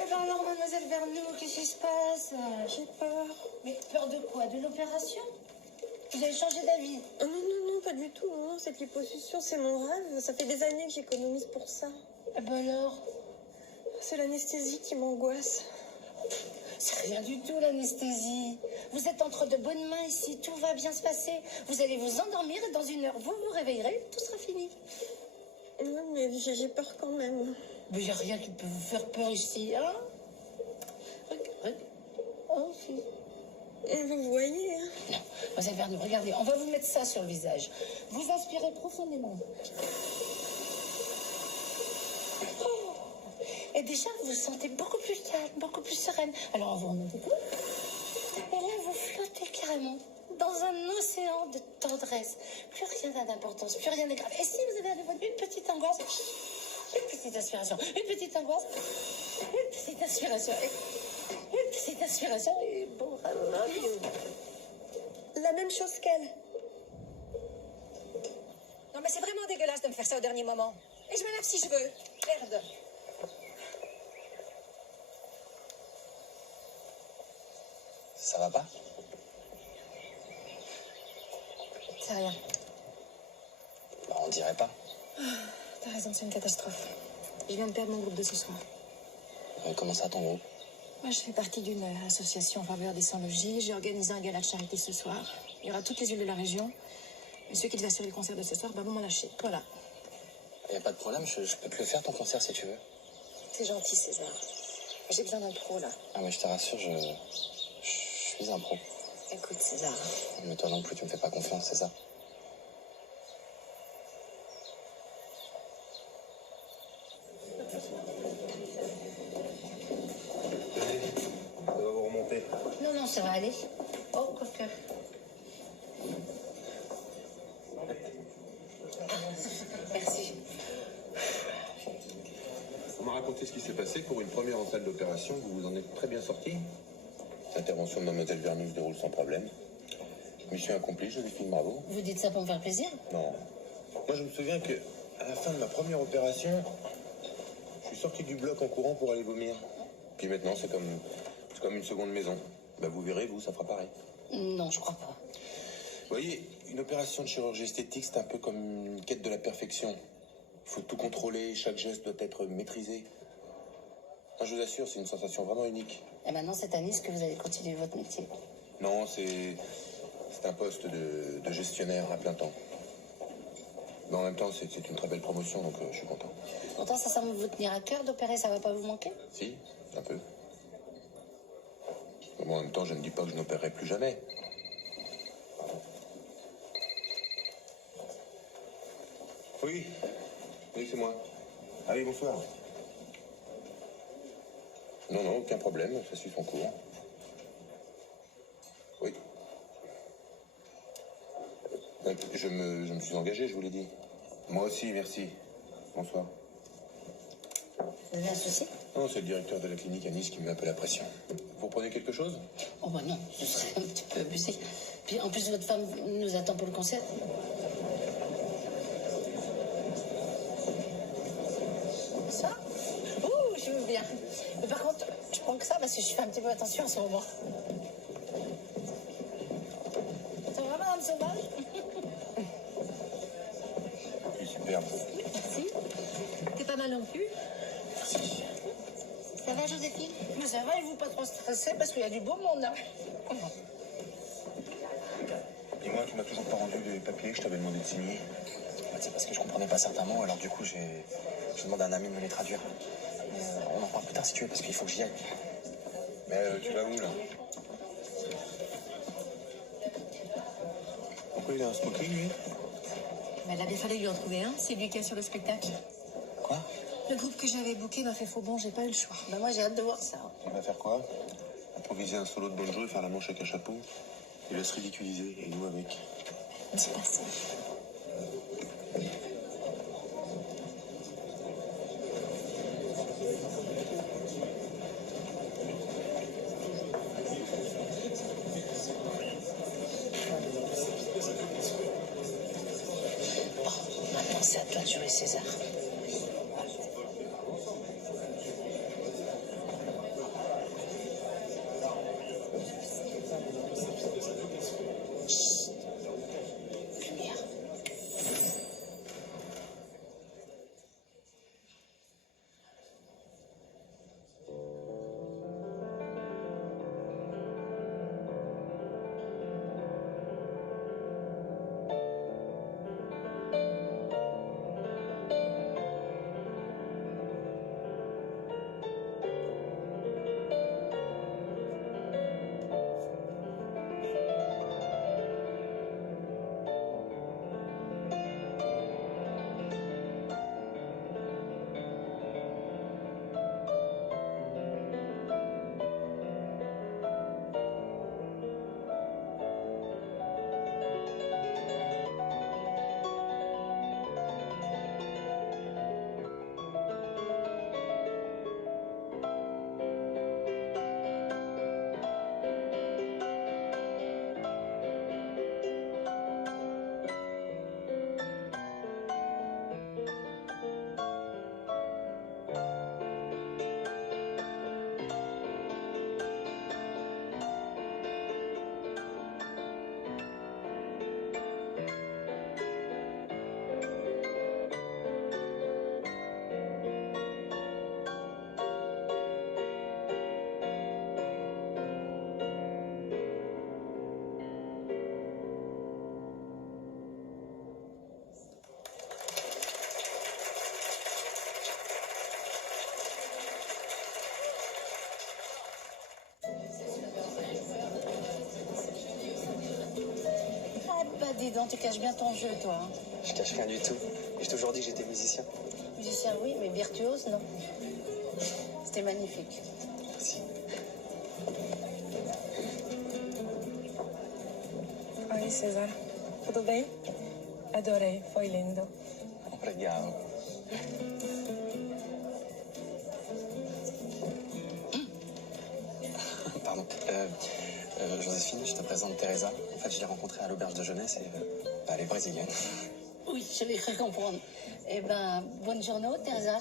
Eh ben alors, mademoiselle Bernou, qu'est-ce qui se passe? J'ai peur. Mais peur de quoi? De l'opération? Vous avez changé d'avis? Non, non, non, pas du tout. Non, cette liposuction, c'est mon rêve. Ça fait des années que j'économise pour ça. Eh ben alors? C'est l'anesthésie qui m'angoisse. C'est rien du tout, l'anesthésie. Vous êtes entre de bonnes mains ici, tout va bien se passer. Vous allez vous endormir et dans une heure, vous vous réveillerez, tout sera fini. Oui, mais j'ai peur quand même. Mais il n'y a rien qui peut vous faire peur ici, hein? Regarde. Oh, si. Vous voyez, hein? Non, mademoiselle Vernou, regardez, on va vous mettre ça sur le visage. Vous inspirez profondément. Et déjà, vous vous sentez beaucoup plus calme, beaucoup plus sereine. Alors, on vous remonte le cou. Et là, vous flottez carrément dans un océan de tendresse. Plus rien n'a d'importance, plus rien n'est grave. Et si vous avez à nouveau une petite angoisse, une petite aspiration, une petite angoisse, une petite aspiration, une petite aspiration, et bon, la même chose qu'elle. Non, mais c'est vraiment dégueulasse de me faire ça au dernier moment. Et je me lève si je veux. Merde. Ça va pas? C'est rien. Bah, on dirait pas. T'as raison, c'est une catastrophe. Je viens de perdre mon groupe de ce soir. Comment ça, ton groupe? Moi, je fais partie d'une association en faveur des sans-logis. J'ai organisé un gala de charité ce soir. Il y aura toutes les villes de la région. Mais ceux qui devaient assurer le concert de ce soir, bah, m'ont lâché. Voilà. Y a pas de problème, je peux te le faire ton concert si tu veux. C'est gentil, César. J'ai besoin d'un pro, là. Ah, mais je te rassure, je suis un pro. Écoute, César. Mais toi non plus, tu me fais pas confiance, c'est ça? Ça va Allez. Oh, quoique. Merci. On m'a raconté ce qui s'est passé. Pour une première en salle d'opération, vous vous en êtes très bien sorti. L'intervention de Mademoiselle Vernus se déroule sans problème. Mission accomplie, Joséphine, bravo. Vous dites ça pour me faire plaisir? Non. Moi, je me souviens que à la fin de ma première opération, je suis sorti du bloc en courant pour aller vomir. Puis maintenant, c'est comme une seconde maison. Bah, vous verrez, vous, ça fera pareil. Non, je crois pas. Vous voyez, une opération de chirurgie esthétique, c'est un peu comme une quête de la perfection. Il faut tout contrôler, chaque geste doit être maîtrisé. Moi, je vous assure, c'est une sensation vraiment unique. Et maintenant, c'est à Nice que vous allez continuer votre métier. Non, c'est un poste de gestionnaire à plein temps. Mais en même temps, c'est une très belle promotion, donc je suis content. Pourtant, ça semble vous tenir à cœur d'opérer, ça va pas vous manquer? Si, un peu. Mais bon, en même temps, je ne dis pas que je n'opérerai plus jamais. Oui, oui, c'est moi. Allez, bonsoir. Non, non, aucun problème, ça suit son cours. Oui. Je me suis engagé, je vous l'ai dit. Moi aussi, merci. Bonsoir. Vous avez un souci? Non, c'est le directeur de la clinique à Nice qui me met un peu la pression. Vous reprenez quelque chose? Oh bah non, ce serait un petit peu abusé. Puis en plus, votre femme nous attend pour le concert. Ça? Ouh, je veux bien. Mais par contre, je prends que ça parce que je fais un petit peu attention en ce moment. Ça va, Madame Sauvage? Superbe. Merci. T'es pas mal non plus. Merci. Ça va, Joséphine? Mais ça va, et vous pas trop stressé parce qu'il y a du beau monde, hein? Dis-moi, tu m'as toujours pas rendu les papiers que je t'avais demandé de signer. C'est parce que je comprenais pas certains mots, alors du coup, j'ai demandé à un ami de me les traduire. On en parle plus tard si tu veux, parce qu'il faut que j'y aille. Mais tu vas où, là? Pourquoi il a un smoking, lui? Mais il a bien fallu lui en trouver un, c'est lui qui est sur le spectacle. Quoi? Le groupe que j'avais booké m'a fait faux bon, j'ai pas eu le choix. Bah moi j'ai hâte de voir ça. Il va faire quoi? Improviser un solo de banjo et faire la manche avec un chapeau? Il va se ridiculiser, et nous avec. Dis pas ça. Maintenant c'est à toi de jouer, César. Dis donc, tu caches bien ton jeu, toi. Hein. Je cache rien du tout. J'ai toujours dit que j'étais musicien. Musicien, oui, mais virtuose, non. C'était magnifique. Merci. Cesar. Tudo bem? Adorei, foi lindo. Obrigado. Pardon. Joséphine, je te présente Teresa. En fait, je l'ai rencontrée à l'auberge de jeunesse et elle est brésilienne. Oui, je l'ai cru comprendre. Eh ben, buongiorno, Teresa.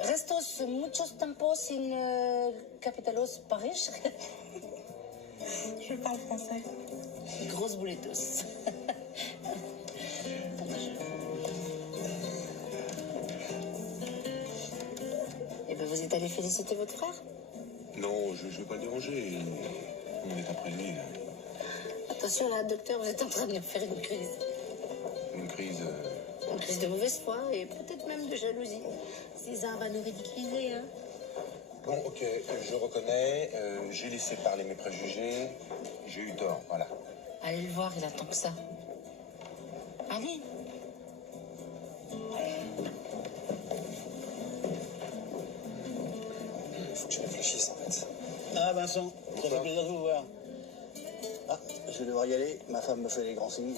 Restos muchos tiempos en Capitalos, Paris. Je parle français. Grosse bouletos. Eh ben, vous êtes allé féliciter votre frère? Non, je ne vais pas le déranger. On est après lui. Attention là, docteur, vous êtes en train de me faire une crise. Une crise. Une crise de mauvaise foi et peut-être même de jalousie. César va nous ridiculiser, hein. Bon, ok, je reconnais. J'ai laissé parler mes préjugés. J'ai eu tort, voilà. Allez le voir, il attend que ça. Allez. Il faut que je réfléchisse, en fait. Ah, Vincent, ça fait plaisir de vous voir. Ah, je vais devoir y aller. Ma femme me fait les grands signes.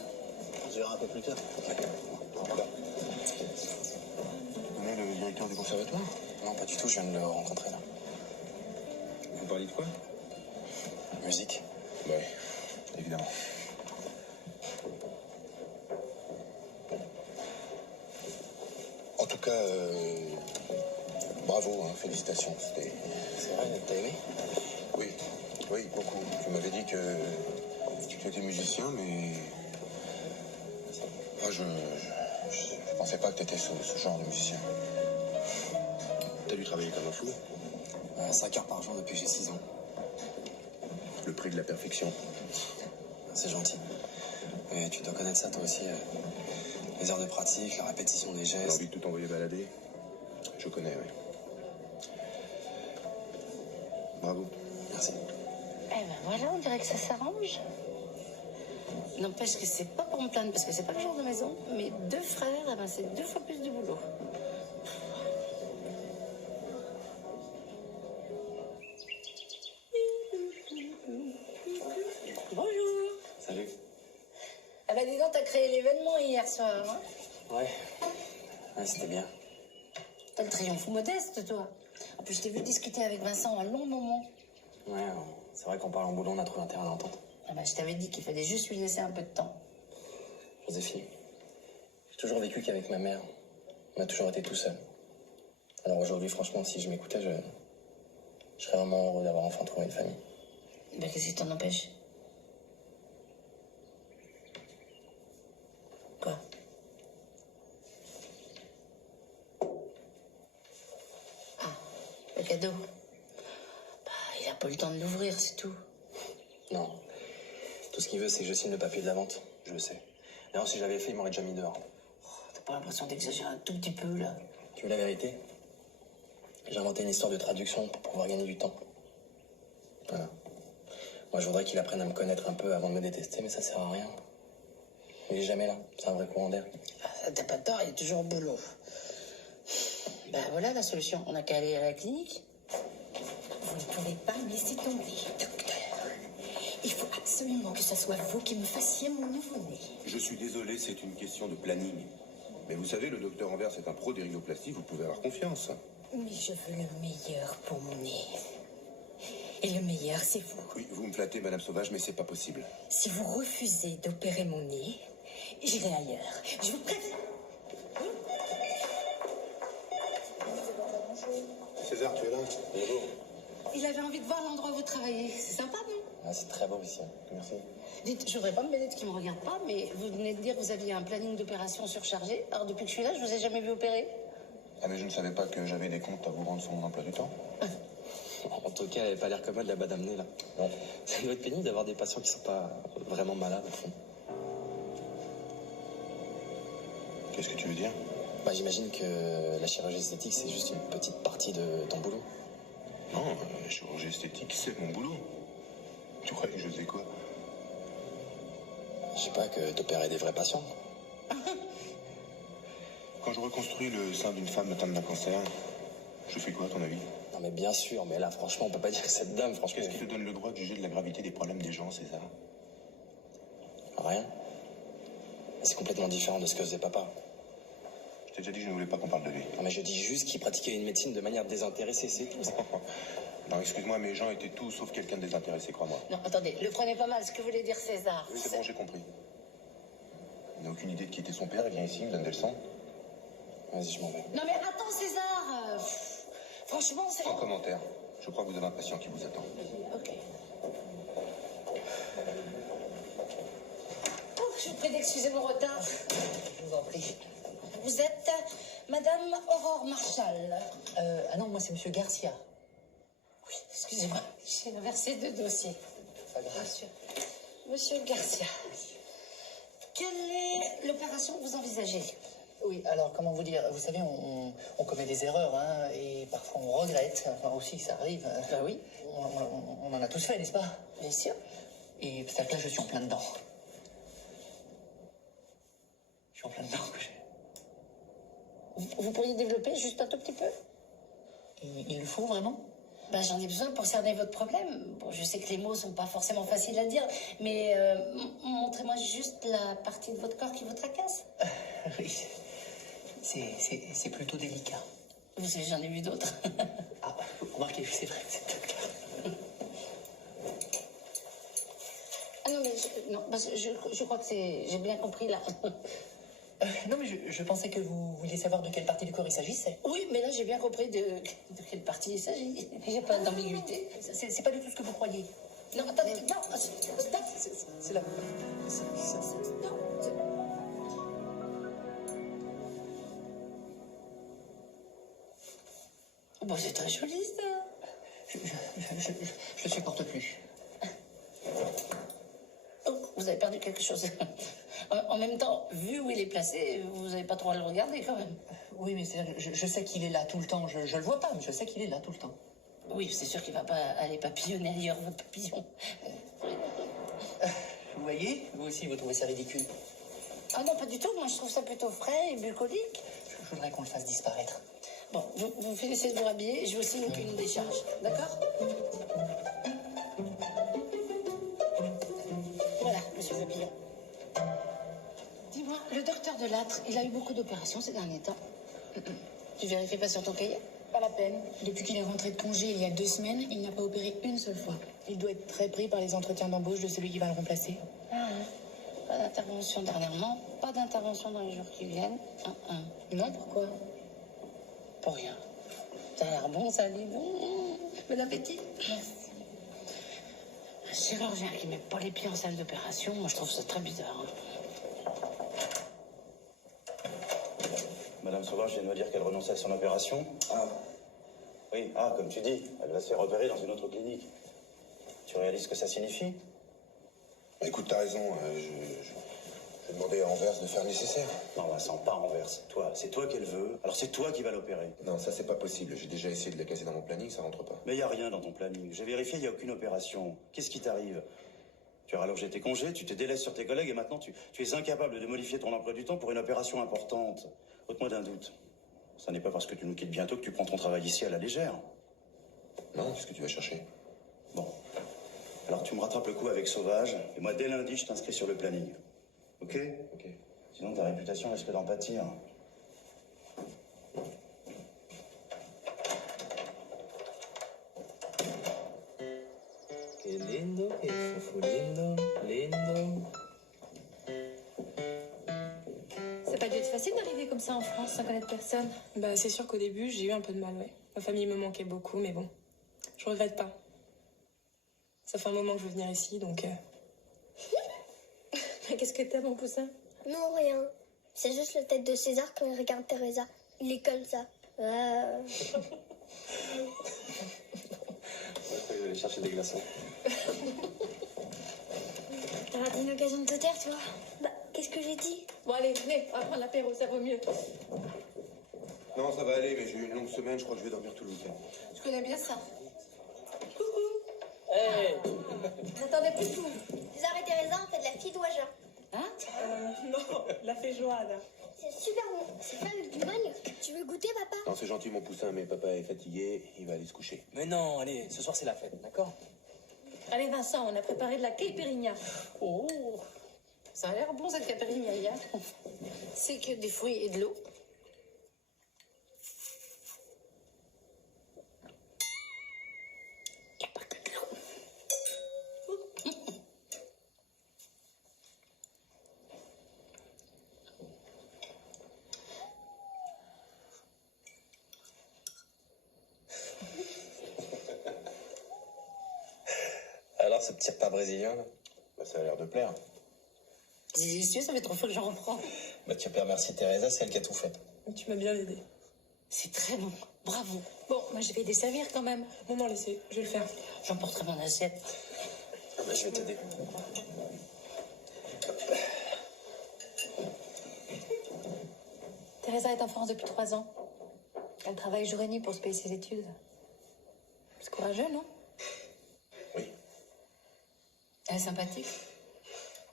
On se verra un peu plus tard. Au revoir. Vous connaissez le directeur du conservatoire? Non, pas du tout, je viens de le rencontrer, là. Vous parlez de quoi? Musique. Oui, évidemment. En tout cas, bravo, hein, félicitations. C'était... C'est vrai, t'as aimé? Oui, oui, beaucoup. Tu m'avais dit que tu étais musicien, mais... Moi, je pensais pas que tu étais ce genre de musicien. T'as dû travailler comme un fou. 5 heures par jour depuis que j'ai 6 ans. Le prix de la perfection. C'est gentil. Mais tu dois connaître ça toi aussi. Les heures de pratique, la répétition des J'ai gestes. envie de tout envoyer balader. Je connais, oui. Bravo. Merci. Eh ben voilà, on dirait que ça s'arrange. N'empêche que c'est pas pour me plaindre, parce que c'est pas le genre de maison, mais 2 frères, eh ben c'est 2 fois plus de boulot. Bonjour. Salut. Ah bah dis donc, t'as créé l'événement hier soir, hein? Ouais, c'était bien. T'as le triomphe modeste, toi. En plus, je t'ai vu discuter avec Vincent un long moment. Ouais, c'est vrai qu'en parlant boulot, on a trouvé un terrain d'entente. Ah bah, je t'avais dit qu'il fallait juste lui laisser un peu de temps. Joséphine, j'ai toujours vécu qu'avec ma mère. On a toujours été tout seul. Alors aujourd'hui, franchement, si je m'écoutais, je serais vraiment heureux d'avoir enfin trouvé une famille. Bah, qu'est-ce qui t'en empêche? Quoi? Ah, le cadeau. Bah, il a pas le temps de l'ouvrir, c'est tout. Non. Tout ce qu'il veut, c'est que je signe le papier de la vente. Je le sais. D'ailleurs, si je l'avais fait, il m'aurait déjà mis dehors. Oh, t'as pas l'impression d'exagérer un tout petit peu, là? Tu veux la vérité? J'ai inventé une histoire de traduction pour pouvoir gagner du temps. Voilà. Moi, je voudrais qu'il apprenne à me connaître un peu avant de me détester, mais ça sert à rien. Il est jamais là. C'est un vrai courant d'air. Ah, t'as pas tort, il est toujours au boulot. Bah voilà la solution. On n'a qu'à aller à la clinique. Vous ne pouvez pas me laisser tomber, docteur. Il faut absolument que ce soit vous qui me fassiez mon nouveau-né. Je suis désolé, c'est une question de planning. Mais vous savez, le docteur Anvers est un pro des rhinoplasties, vous pouvez avoir confiance. Mais je veux le meilleur pour mon nez. Et le meilleur, c'est vous. Oui, vous me flattez, Madame Sauvage, mais c'est pas possible. Si vous refusez d'opérer mon nez, j'irai ailleurs. Je vous préviens. César, tu es là? Bonjour. Il avait envie de voir l'endroit où vous travaillez. C'est sympa, non? Ah, c'est très beau ici. Merci. Dites, je voudrais pas me mêler de qui me regarde pas, mais vous venez de dire que vous aviez un planning d'opération surchargé. Alors depuis que je suis là, je vous ai jamais vu opérer. Ah, mais je ne savais pas que j'avais des comptes à vous rendre sur mon emploi du temps. En tout cas, elle n'avait pas l'air commode, la madame nez, là. Ouais. Ça doit être pénible d'avoir des patients qui sont pas vraiment malades, au fond. Qu'est-ce que tu veux dire? Bah, j'imagine que la chirurgie esthétique, c'est juste une petite partie de ton boulot. Non, la chirurgie esthétique, c'est mon boulot. Tu croyais que je faisais quoi? Je sais pas, que t'opérais des vrais patients. Quand je reconstruis le sein d'une femme atteinte d'un cancer, je fais quoi, à ton avis? Non, mais bien sûr, mais là, franchement, on peut pas dire que cette dame, franchement... Qu'est-ce qui te donne le droit de juger de la gravité des problèmes des gens, César? Rien. C'est complètement différent de ce que faisait papa. Je t'ai déjà dit que je ne voulais pas qu'on parle de lui. Non, mais je dis juste qu'il pratiquait une médecine de manière désintéressée, c'est tout. Non, excuse-moi, mes gens étaient tout sauf quelqu'un de désintéressé, crois-moi. Non, attendez, le prenez pas mal, ce que voulait dire César. Oui, c'est bon, j'ai compris. Il n'a aucune idée de qui était son père, il vient ici, il me donne des leçons. Vas-y, je m'en vais. Non mais attends César, franchement c'est... Sans commentaire. Je crois que vous avez un patient qui vous attend. Ok. Oh, je vous prie d'excuser mon retard. Je vous en prie. Vous êtes Madame Aurore Marchal. Ah non, moi c'est Monsieur Garcia. Oui, excusez-moi, j'ai inversé deux dossiers. Monsieur Garcia, quelle est l'opération que vous envisagez? Oui, alors comment vous dire, vous savez, on commet des erreurs, hein, et parfois on regrette. Moi aussi, ça arrive. Bah oui. On en a tous fait, n'est-ce pas? Bien sûr. Et c'est que là, je suis en plein dedans. Je suis en plein dedans. Vous pourriez développer juste un tout petit peu? Il le faut vraiment? Ben, j'en ai besoin pour cerner votre problème. Bon, je sais que les mots sont pas forcément faciles à dire, mais montrez-moi juste la partie de votre corps qui vous tracasse. Oui, c'est plutôt délicat. Vous savez, j'en ai vu d'autres. Ah, remarquez, c'est vrai, c'est le cas. Ah non, mais je crois que j'ai bien compris là. Non, mais je pensais que vous vouliez savoir de quelle partie du corps il s'agissait. Oui, mais là, j'ai bien compris de quelle partie il s'agit. Il n'y a pas d'ambiguïté. C'est pas du tout ce que vous croyez. Non, attendez, non, c'est là. Non, bon, c'est très joli, ça. Je le supporte plus. Oh, vous avez perdu quelque chose. En même temps, vu où il est placé, vous n'avez pas trop à le regarder quand même. Oui, mais je sais qu'il est là tout le temps. Je le vois pas, mais je sais qu'il est là tout le temps. Oui, c'est sûr qu'il va pas aller papillonner ailleurs, votre papillon. Vous voyez, vous aussi, vous trouvez ça ridicule. Ah non, pas du tout. Moi, je trouve ça plutôt frais et bucolique. Je voudrais qu'on le fasse disparaître. Bon, vous finissez de vous rhabiller et je vous signe une décharge. D'accord? Voilà, monsieur Papillon. Dis-moi, le docteur Delattre, il a eu beaucoup d'opérations ces derniers temps. Tu vérifies pas sur ton cahier? Pas la peine. Depuis qu'il est rentré de congé il y a 2 semaines, il n'a pas opéré une seule fois. Il doit être très pris par les entretiens d'embauche de celui qui va le remplacer. Ah, pas d'intervention dernièrement, pas d'intervention dans les jours qui viennent. Non, pourquoi? Pour rien. Ça a l'air bon, ça dit bon. Bon appétit. Merci. Un chirurgien qui met pas les pieds en salle d'opération, moi je trouve ça très bizarre. Madame Sauvage vient de me dire qu'elle renonçait à son opération. Ah. Oui, comme tu dis, elle va se faire opérer dans une autre clinique. Tu réalises ce que ça signifie? Écoute, t'as raison, je vais demander à Anvers de faire le nécessaire. Non, Vincent, pas Anvers. C'est toi qu'elle veut. Alors c'est toi qui vas l'opérer. Non, ça c'est pas possible. J'ai déjà essayé de la caser dans mon planning, ça rentre pas. Mais il n'y a rien dans ton planning. J'ai vérifié, il n'y a aucune opération. Qu'est-ce qui t'arrive? Tu as rallongé tes congés, tu te délaisses sur tes collègues et maintenant tu es incapable de modifier ton emploi du temps pour une opération importante. Ôte-moi d'un doute. Ça n'est pas parce que tu nous quittes bientôt que tu prends ton travail ici à la légère. Non, qu'est-ce que tu vas chercher? Bon. Alors tu me rattrapes le coup avec Sauvage, et moi dès lundi je t'inscris sur le planning. Ok? Ok. Sinon ta réputation risque d'en pâtir. Que lindo, que fofo lindo, lindo. Ça n'a pas dû être facile d'arriver comme ça en France sans connaître personne. Bah, c'est sûr qu'au début, j'ai eu un peu de mal, ouais. Ma famille me manquait beaucoup, mais bon, je regrette pas. Ça fait un moment que je veux venir ici, donc... Qu'est-ce que t'as, mon poussin? Non, rien. C'est juste la tête de César quand il regarde Teresa. Il est comme ça. Je vais aller chercher des glaçons. T'as raté une occasion de te taire, tu vois. Bah, qu'est-ce que j'ai dit? Bon, allez, venez, on va prendre l'apéro, ça vaut mieux. Non, ça va aller, mais j'ai eu une longue semaine, je crois que je vais dormir tout le week-end. Je connais bien ça. Hey. N'attendez plus de vous. César et Teresa, on fait de la fidouaja. Hein? Non, la feijoada. C'est super bon. C'est fait avec du manioc. Tu veux goûter, papa? Non, c'est gentil, mon poussin, mais papa est fatigué, il va aller se coucher. Mais non, allez, ce soir c'est la fête, d'accord? Allez, Vincent, on a préparé de la caipirinha. Oh, Ça a l'air bon cette caipirinha. C'est que des fruits et de l'eau. Il n'y a pas que de l'eau. Alors, ce petit repas brésilien, là Bah, ça a l'air de plaire. C'est délicieux, ça fait 3 fois que j'en reprends. Bah, tu peux remercier Teresa, c'est elle qui a tout fait. Tu m'as bien aidé. C'est très bon, bravo. Bon, moi je vais desservir quand même. Maman, laissez, je vais le faire. J'emporterai mon assiette. Bah, je vais t'aider. Teresa est en France depuis 3 ans. Elle travaille jour et nuit pour se payer ses études. C'est courageux, non? Elle est sympathique.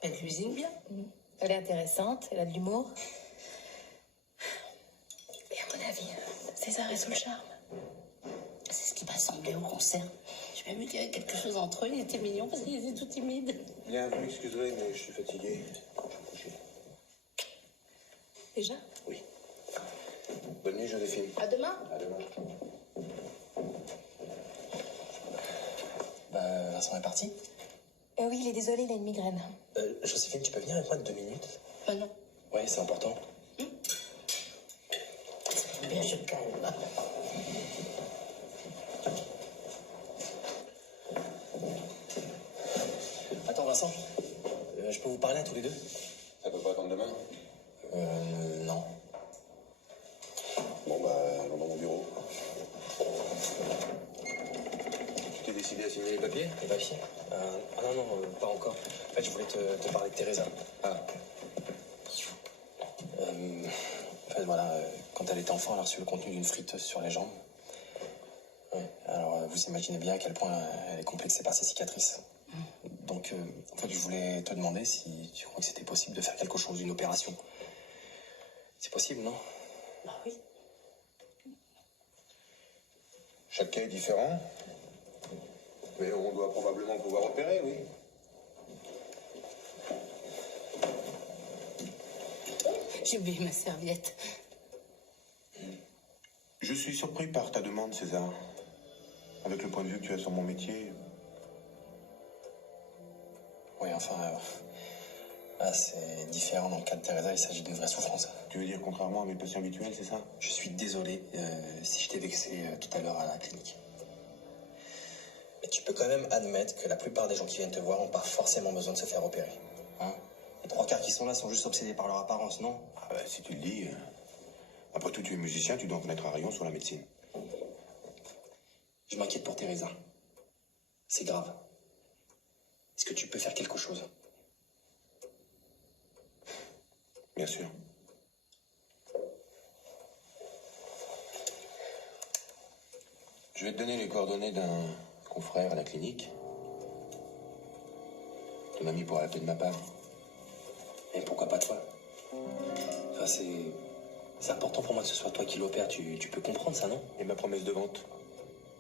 Elle cuisine bien. Elle est intéressante, elle a de l'humour. Et à mon avis, César est sous le charme. C'est ce qui m'a semblé au concert. J'ai même vu qu'il y avait quelque chose entre eux. Il était mignon parce qu'il était tout timide. Bien, vous m'excuserez, mais je suis fatigué. Déjà? Oui. Bonne nuit, Joséphine. À demain. À demain. Bah, Vincent est parti. Oui, il est désolé, il a une migraine. Joséphine, tu peux venir avec moi de 2 minutes? Non. Ouais, c'est important. Bien, je calme. Attends, Vincent, je peux vous parler à tous les deux? Ça peut pas attendre demain? Non. Bon, bah, allons dans mon bureau. Tu t'es décidé à signer les papiers? Les papiers? Ah non, pas encore. En fait, je voulais te parler de Teresa. Ah. En fait, voilà, quand elle était enfant, elle a reçu le contenu d'une friteuse sur les jambes. Ouais, alors, vous imaginez bien à quel point elle est complexée par ses cicatrices. Donc, en fait, je voulais te demander si tu crois que c'était possible de faire quelque chose, une opération. C'est possible, non? Bah oui. Chaque cas est différent. Mais on doit probablement pouvoir opérer, oui. J'ai oublié ma serviette. Je suis surpris par ta demande, César. Avec le point de vue que tu as sur mon métier. Oui, enfin, là, c'est différent. Dans le cas de Teresa, il s'agit d'une vraie souffrance. Tu veux dire contrairement à mes patients habituels, c'est ça? Je suis désolé si je t'ai vexé tout à l'heure à la clinique. Mais tu peux quand même admettre que la plupart des gens qui viennent te voir n'ont pas forcément besoin de se faire opérer. Hein? Les 3 quarts qui sont là sont juste obsédés par leur apparence, non? Ah bah, si tu le dis. Après tout, tu es musicien, tu dois en connaître un rayon sur la médecine. Je m'inquiète pour Teresa. C'est grave. Est-ce que tu peux faire quelque chose? Bien sûr. Je vais te donner les coordonnées d'un confrère à la clinique. Ton ami pourra l'appeler de ma part. Et pourquoi pas toi? Enfin, c'est important pour moi que ce soit toi qui l'opère. Tu peux comprendre ça, non? Et ma promesse de vente?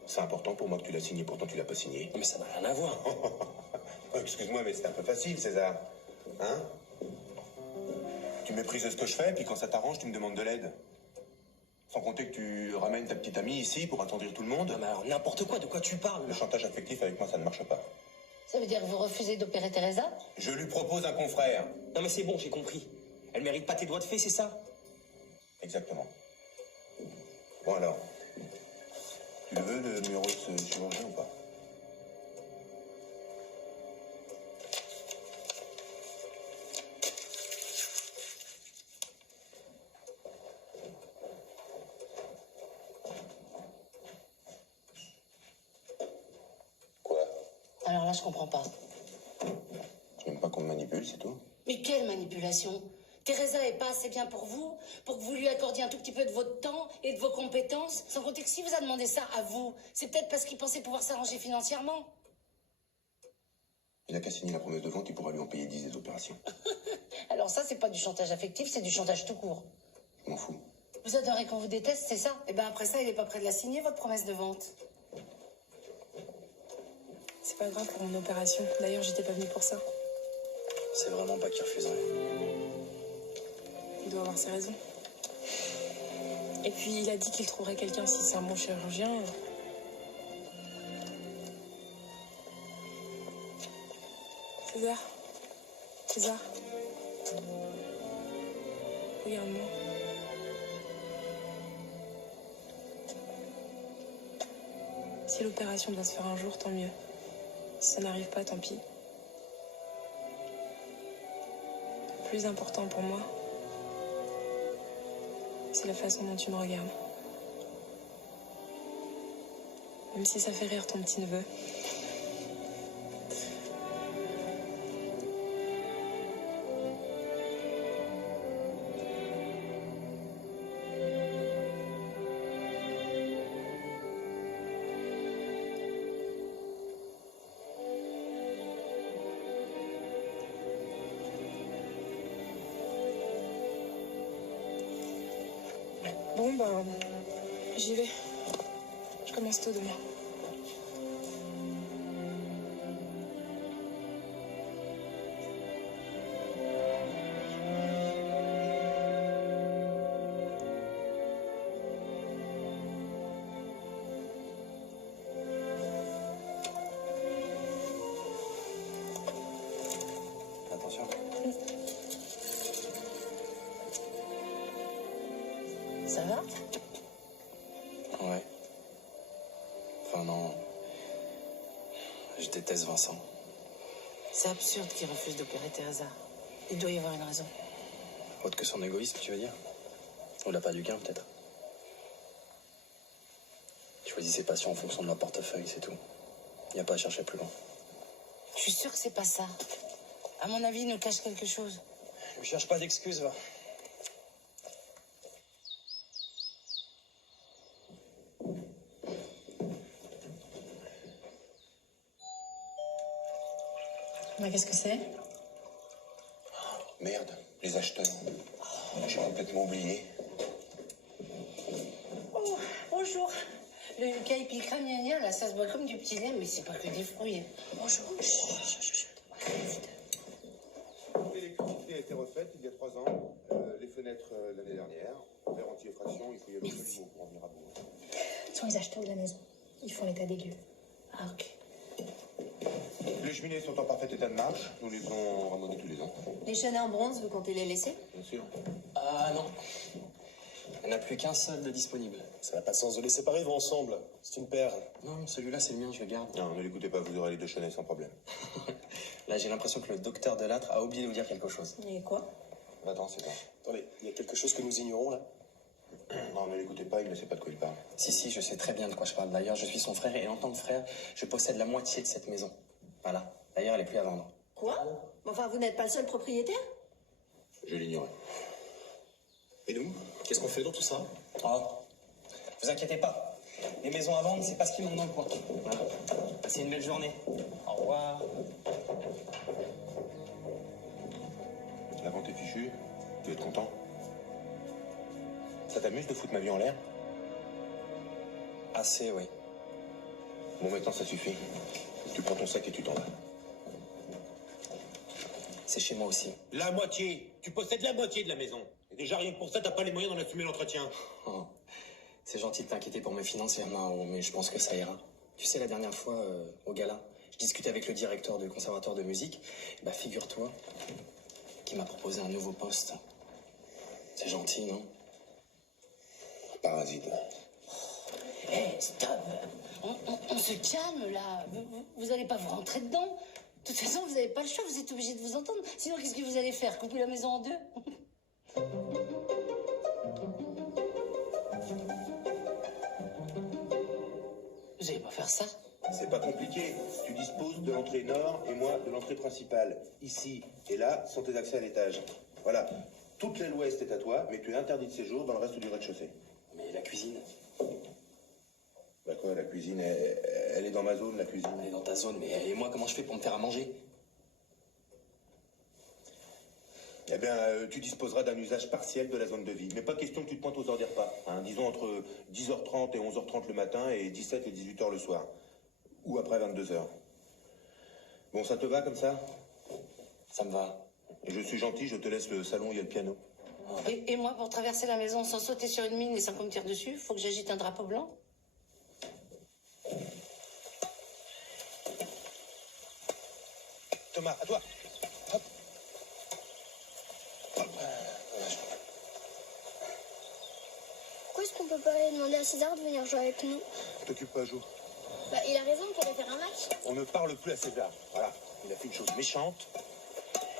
C'est important pour moi que tu l'as signée, pourtant tu l'as pas signée. Mais ça n'a rien à voir. Excuse-moi, mais c'est un peu facile, César. Hein? Tu méprises ce que je fais, puis quand ça t'arrange, tu me demandes de l'aide. Sans compter que tu ramènes ta petite amie ici pour attendrir tout le monde. Non, mais alors n'importe quoi, de quoi tu parles? Le chantage affectif avec moi, ça ne marche pas. Ça veut dire que vous refusez d'opérer Teresa? Je lui propose un confrère. Non, mais c'est bon, j'ai compris. Elle mérite pas tes doigts de fée, c'est ça? Exactement. Bon alors, tu le veux, le numéro de ce chirurgien ou pas? Alors là, je comprends pas. J'aime pas qu'on me manipule, c'est tout. Mais quelle manipulation? Teresa est pas assez bien pour que vous lui accordiez un tout petit peu de votre temps et de vos compétences. Sans compter que si vous a demandé ça à vous, c'est peut-être parce qu'il pensait pouvoir s'arranger financièrement. Il a qu'à signer la promesse de vente, il pourra lui en payer 10 des opérations. Alors ça, c'est pas du chantage affectif, c'est du chantage tout court. Je m'en fous. Vous adorez qu'on vous déteste, c'est ça? Et ben après ça, il est pas prêt de la signer, votre promesse de vente. C'est pas grave pour une opération. D'ailleurs, j'étais pas venue pour ça. pensais vraiment pas qu'il refuserait. Il doit avoir ses raisons. Et puis il a dit qu'il trouverait quelqu'un si c'est un bon chirurgien. César. César. Regarde-moi. Si l'opération doit se faire un jour, tant mieux. Si ça n'arrive pas, tant pis. Le plus important pour moi, c'est la façon dont tu me regardes. Même si ça fait rire ton petit-neveu. Bon, ben, j'y vais. Je commence tôt demain. Attention. Ça va? Ouais. Enfin non. Je déteste Vincent. C'est absurde qu'il refuse d'opérer Teresa. Il doit y avoir une raison. Autre que son égoïsme, tu veux dire? Ou la part du gain, peut-être. Il choisit ses patients en fonction de leur portefeuille, c'est tout. Il n'y a pas à chercher plus loin. Je suis sûre que c'est pas ça. À mon avis, il nous cache quelque chose. Ne cherche pas d'excuses, va. Bah, qu'est-ce que c'est? Merde, les acheteurs. J'ai complètement oublié. Oh, bonjour. Le caipi crânienien, là, ça se boit comme du petit lait, mais c'est pas que des fruits. Bonjour. L'électricité a été refaite il y a 3 ans. Les fenêtres l'année dernière. Verre anti-effraction, il faut y aller absolument pour en venir à bout. Ce sont les acheteurs de la maison. Ils font l'état des lieux. Ah, ok. Les cheminées sont en parfait état de marche. Nous les faisons ramoner tous les ans. Les chaînets en bronze, vous comptez les laisser? Bien sûr. Ah non. Il n'y en a plus qu'un seul de disponible. Ça n'a pas de sens de les séparer, vont ensemble. C'est une paire. Non, celui-là, c'est le mien, je le garde. Non, ne l'écoutez pas, vous aurez les 2 chaînets sans problème. Là, j'ai l'impression que le docteur Delattre a oublié de vous dire quelque chose. Et quoi? Va-t'en, c'est toi. Attendez, il y a quelque chose que nous ignorons, là? Non, ne l'écoutez pas, il ne sait pas de quoi il parle. Si, je sais très bien de quoi je parle. D'ailleurs, je suis son frère et en tant que frère, je possède la moitié de cette maison. Voilà. D'ailleurs, elle est plus à vendre. Quoi? Enfin, vous n'êtes pas le seul propriétaire? Je l'ignorais. Et nous? Qu'est-ce qu'on fait dans tout ça? Oh, vous inquiétez pas. Les maisons à vendre, c'est pas ce qui manque dans le coin. Voilà. Passez une belle journée. Au revoir. La vente est fichue. Tu vas être content. Ça t'amuse de foutre ma vie en l'air? Assez, oui. Bon, maintenant, ça suffit. Tu prends ton sac et tu t'en vas. C'est chez moi aussi. La moitié. Tu possèdes la moitié de la maison. Et déjà, rien que pour ça, t'as pas les moyens d'en assumer l'entretien. Oh, c'est gentil de t'inquiéter pour mes finances, Mao, mais je pense que ça ira. Tu sais, la dernière fois, au gala, je discutais avec le directeur du conservatoire de musique. Bah, figure-toi qu'il m'a proposé un nouveau poste. C'est gentil, non? Parasite. Hé, stop. On se calme, là. Vous allez pas vous rentrer dedans. De toute façon, vous n'avez pas le choix, vous êtes obligés de vous entendre. Sinon, qu'est-ce que vous allez faire? Couper la maison en deux? Vous allez pas faire ça? C'est pas compliqué. Tu disposes de l'entrée nord et moi de l'entrée principale. Ici et là sont tes accès à l'étage. Voilà. Toute l'aile ouest est à toi, mais tu es interdit de séjour dans le reste du rez-de-chaussée. Mais la cuisine? Bah quoi, la cuisine, elle est dans ma zone, la cuisine. Elle est dans ta zone, mais et moi, comment je fais pour me faire à manger? Eh bien, tu disposeras d'un usage partiel de la zone de vie. Mais pas question que tu te pointes aux heures des repas. Hein. Disons entre 10h30 et 11h30 le matin et 17 et 18h le soir. Ou après 22h. Bon, ça te va comme ça? Ça me va. Et je suis gentil, je te laisse le salon, il y a le piano. Et moi, pour traverser la maison sans sauter sur une mine et sans qu'on me tire dessus, faut que j'agite un drapeau blanc? Thomas, à toi. Hop. Pourquoi est-ce qu'on peut pas aller demander à César de venir jouer avec nous? T'occupe pas, Jo. Bah, il a raison, on pourrait faire un match. On ne parle plus à César. Voilà. Il a fait une chose méchante.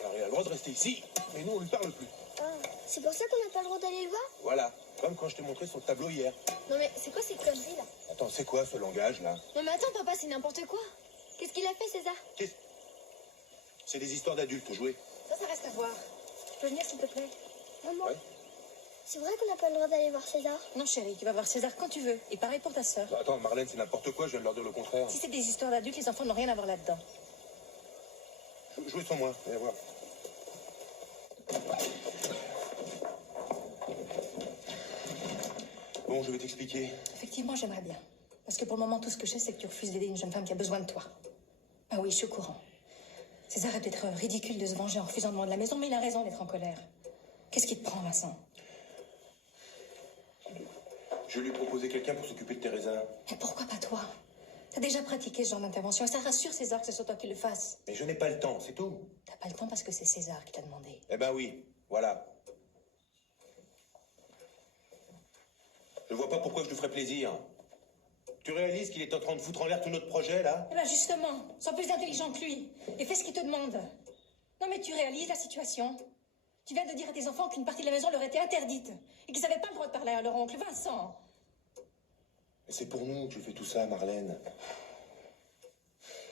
Alors il a le droit de rester ici, mais nous, on lui parle plus. Ah, c'est pour ça qu'on n'a pas le droit d'aller le voir? Voilà. Comme quand je t'ai montré son tableau hier. Non mais c'est quoi ces conneries là? Attends, c'est quoi ce langage-là? Non mais attends papa, c'est n'importe quoi. Qu'est-ce qu'il a fait César? C'est des histoires d'adultes, jouer. Ça reste à voir. Tu peux venir s'il te plaît? Maman, Ouais. c'est vrai qu'on n'a pas le droit d'aller voir César? Non, chérie, tu vas voir César quand tu veux. Et pareil pour ta sœur. Bah, attends, Marlène, c'est n'importe quoi, je viens de leur dire le contraire. Si c'est des histoires d'adultes, les enfants n'ont rien à voir là-dedans. Jouez sans moi, viens voir. Bon, je vais t'expliquer. Effectivement, j'aimerais bien. Parce que pour le moment, tout ce que je sais, c'est que tu refuses d'aider une jeune femme qui a besoin de toi. Ah oui, je suis au courant. César est peut-être ridicule de se venger en refusant de vendre la maison, mais il a raison d'être en colère. Qu'est-ce qui te prend, Vincent? Je lui ai proposé quelqu'un pour s'occuper de Teresa. Mais pourquoi pas toi? T'as déjà pratiqué ce genre d'intervention et ça rassure César que ce soit toi qui le fasses. Mais je n'ai pas le temps, c'est tout. T'as pas le temps parce que c'est César qui t'a demandé. Eh ben oui, voilà. Je vois pas pourquoi je lui ferais plaisir. Tu réalises qu'il est en train de foutre en l'air tout notre projet, là? Eh ben justement, sois plus intelligent que lui et fais ce qu'il te demande. Non mais tu réalises la situation? Tu viens de dire à tes enfants qu'une partie de la maison leur était interdite et qu'ils n'avaient pas le droit de parler à leur oncle. Vincent! Mais c'est pour nous que je fais tout ça, Marlène.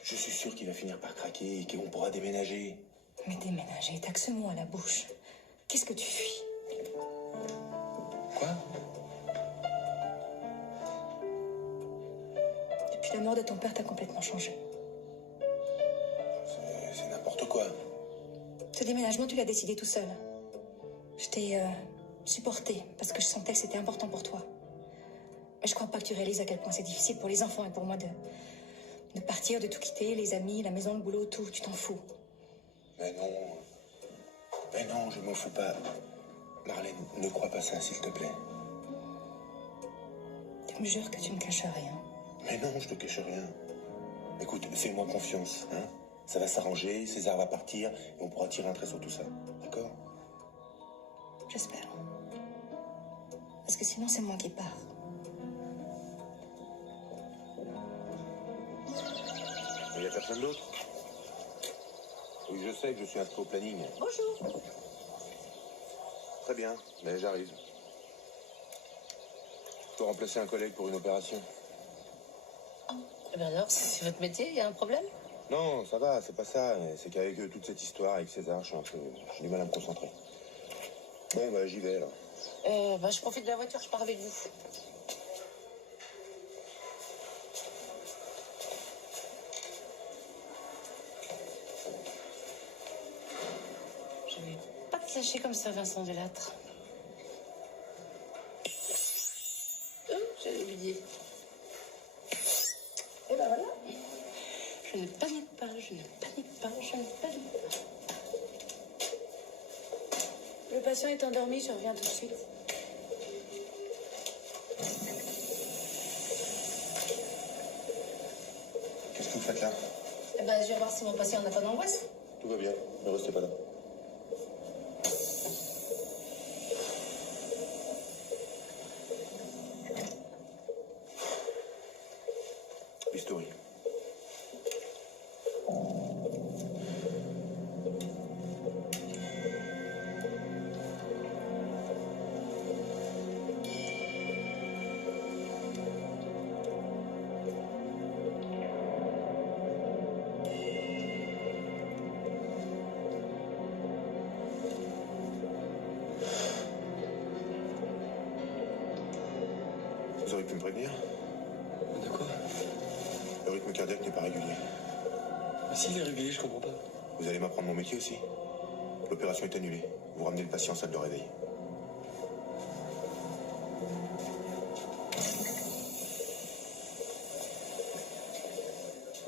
Je suis sûr qu'il va finir par craquer et qu'on pourra déménager. Mais déménager, t'as que ce mot à la bouche. Qu'est-ce que tu fuis? Quoi? Depuis la mort de ton père, t'as complètement changé. C'est n'importe quoi. Ce déménagement, tu l'as décidé tout seul. Je t'ai supporté parce que je sentais que c'était important pour toi. Mais je crois pas que tu réalises à quel point c'est difficile pour les enfants et pour moi de partir, de tout quitter, les amis, la maison, le boulot, tout. Tu t'en fous. Mais non, je m'en fous pas. Marlène, ne crois pas ça, s'il te plaît. Tu me jures que tu me caches rien. Mais non, je te cache rien. Écoute, fais-moi confiance, hein. Ça va s'arranger, César va partir, et on pourra tirer un trait sur tout ça. D'accord? J'espère. Parce que sinon, c'est moi qui pars. Il n'y a personne d'autre? Oui, je sais que je suis inscrit au planning. Bonjour. Très bien, mais j'arrive. Je peux remplacer un collègue pour une opération. Eh bien alors, c'est votre métier, il y a un problème? Non, ça va, c'est pas ça. C'est qu'avec toute cette histoire avec César, j'ai du mal à me concentrer. Bon, bah j'y vais alors. Je profite de la voiture, je pars avec vous. Je vais pas te lâcher comme ça, Vincent Delattre. J'allais oublier. Et ben voilà. Je ne panique pas, je ne panique pas, je ne panique pas. Le patient est endormi, je reviens tout de suite. Qu'est-ce que vous faites là? Eh ben, je vais voir si mon patient n'a pas d'angoisse. Tout va bien, ne restez pas là. Bistouri. Vous auriez pu me prévenir? De quoi? Le rythme cardiaque n'est pas régulier. Mais s'il est régulier, je comprends pas. Vous allez m'apprendre mon métier aussi. L'opération est annulée. Vous ramenez le patient en salle de réveil.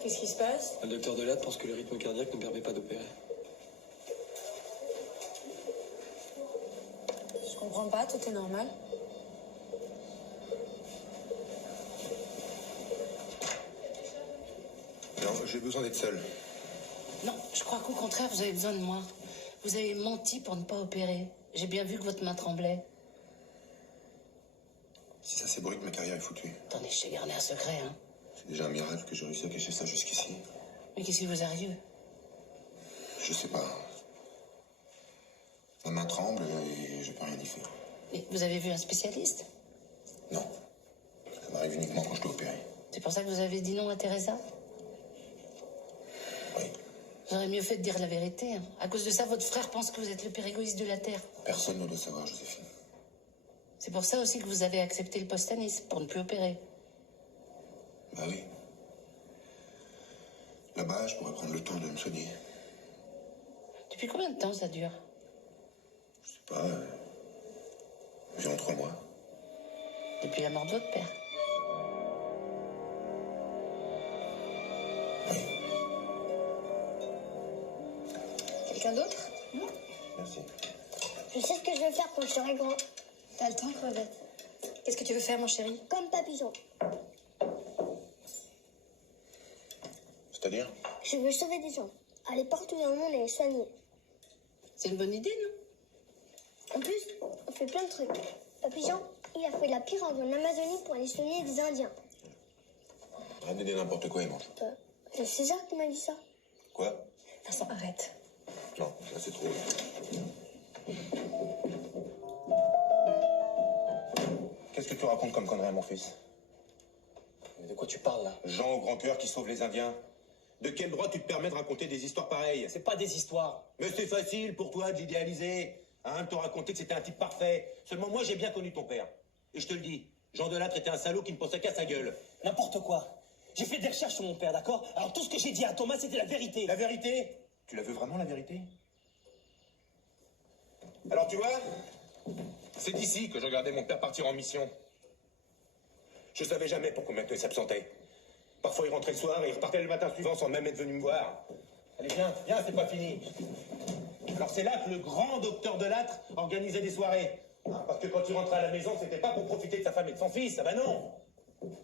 Qu'est-ce qui se passe? Le docteur Delattre pense que le rythme cardiaque ne permet pas d'opérer. comprends pas, tout est normal. Non, j'ai besoin d'être seul. Non, je crois qu'au contraire, vous avez besoin de moi. Vous avez menti pour ne pas opérer. J'ai bien vu que votre main tremblait. Si ça s'ébruite, ma carrière est foutue. Attendez, je t'ai gardé un secret, hein. C'est déjà un miracle que j'ai réussi à cacher ça jusqu'ici. Mais qu'est-ce qui vous arrive? Je sais pas. Ma main tremble et je peux rien y faire. Et vous avez vu un spécialiste? Non. Ça m'arrive uniquement quand je dois opérer. C'est pour ça que vous avez dit non à Teresa? Oui. Vous auriez mieux fait de dire la vérité, hein. À cause de ça, votre frère pense que vous êtes le pire égoïste de la Terre. Personne ne doit savoir, Joséphine. C'est pour ça aussi que vous avez accepté le poste à Nice, pour ne plus opérer. Bah oui. Là-bas, je pourrais prendre le temps de me soigner. Depuis combien de temps ça dure? Je sais pas. Environ 3 mois. Depuis la mort de votre père. Quelqu'un d'autre? Merci. Je sais ce que je vais faire quand je serai grand. T'as le temps, crevette. Qu'est-ce que tu veux faire, mon chéri? Comme Papillon. C'est-à-dire? Je veux sauver des gens. Aller partout dans le monde et les soigner. C'est une bonne idée, non? En plus, on fait plein de trucs. Papillon, il a fait la pirogue en Amazonie pour aller soigner des Indiens. Arrête de dire n'importe quoi, Emanche. C'est César qui m'a dit ça. Quoi? Vincent, arrête. Non, ça c'est trop. Qu'est-ce que tu racontes comme connerie à mon fils? Mais de quoi tu parles, là? Jean au grand cœur qui sauve les Indiens. De quel droit tu te permets de raconter des histoires pareilles? C'est pas des histoires. Mais c'est facile pour toi de l'idéaliser. Hein, de te raconter que c'était un type parfait. Seulement moi, j'ai bien connu ton père. Et je te le dis, Jean Delattre était un salaud qui ne pensait qu'à sa gueule. N'importe quoi. J'ai fait des recherches sur mon père, d'accord? Alors tout ce que j'ai dit à Thomas, c'était la vérité. La vérité? Tu la veux vraiment, la vérité? Alors tu vois, c'est d'ici que je regardais mon père partir en mission. Je savais jamais pour combien de temps il s'absentait. Parfois il rentrait le soir et il repartait le matin suivant sans même être venu me voir. Allez, viens, viens, c'est pas fini. Alors c'est là que le grand docteur Delattre organisait des soirées. Hein, parce que quand il rentrait à la maison, c'était pas pour profiter de sa femme et de son fils, ah ben non.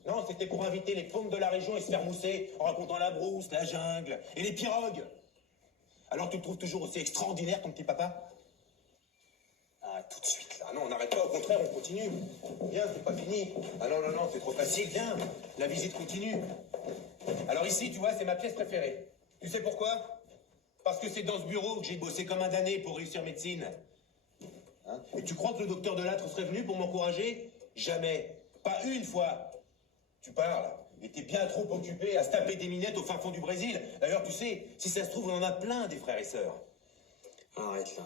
Non, c'était pour inviter les paumes de la région et se faire mousser en racontant la brousse, la jungle et les pirogues. Alors tu le trouves toujours aussi extraordinaire, ton petit papa? Ah, tout de suite, là. Non, on n'arrête pas, au contraire, on continue. Viens, c'est pas fini. Ah non, non, non, c'est trop facile, viens. La visite continue. Alors ici, tu vois, c'est ma pièce préférée. Tu sais pourquoi? Parce que c'est dans ce bureau que j'ai bossé comme un damné pour réussir médecine. Hein? Et tu crois que le docteur Delattre serait venu pour m'encourager? Jamais. Pas une fois. Tu parles. Et t'es bien trop occupé à se taper des minettes au fin fond du Brésil. D'ailleurs, tu sais, si ça se trouve, on en a plein des frères et sœurs. Arrête, là.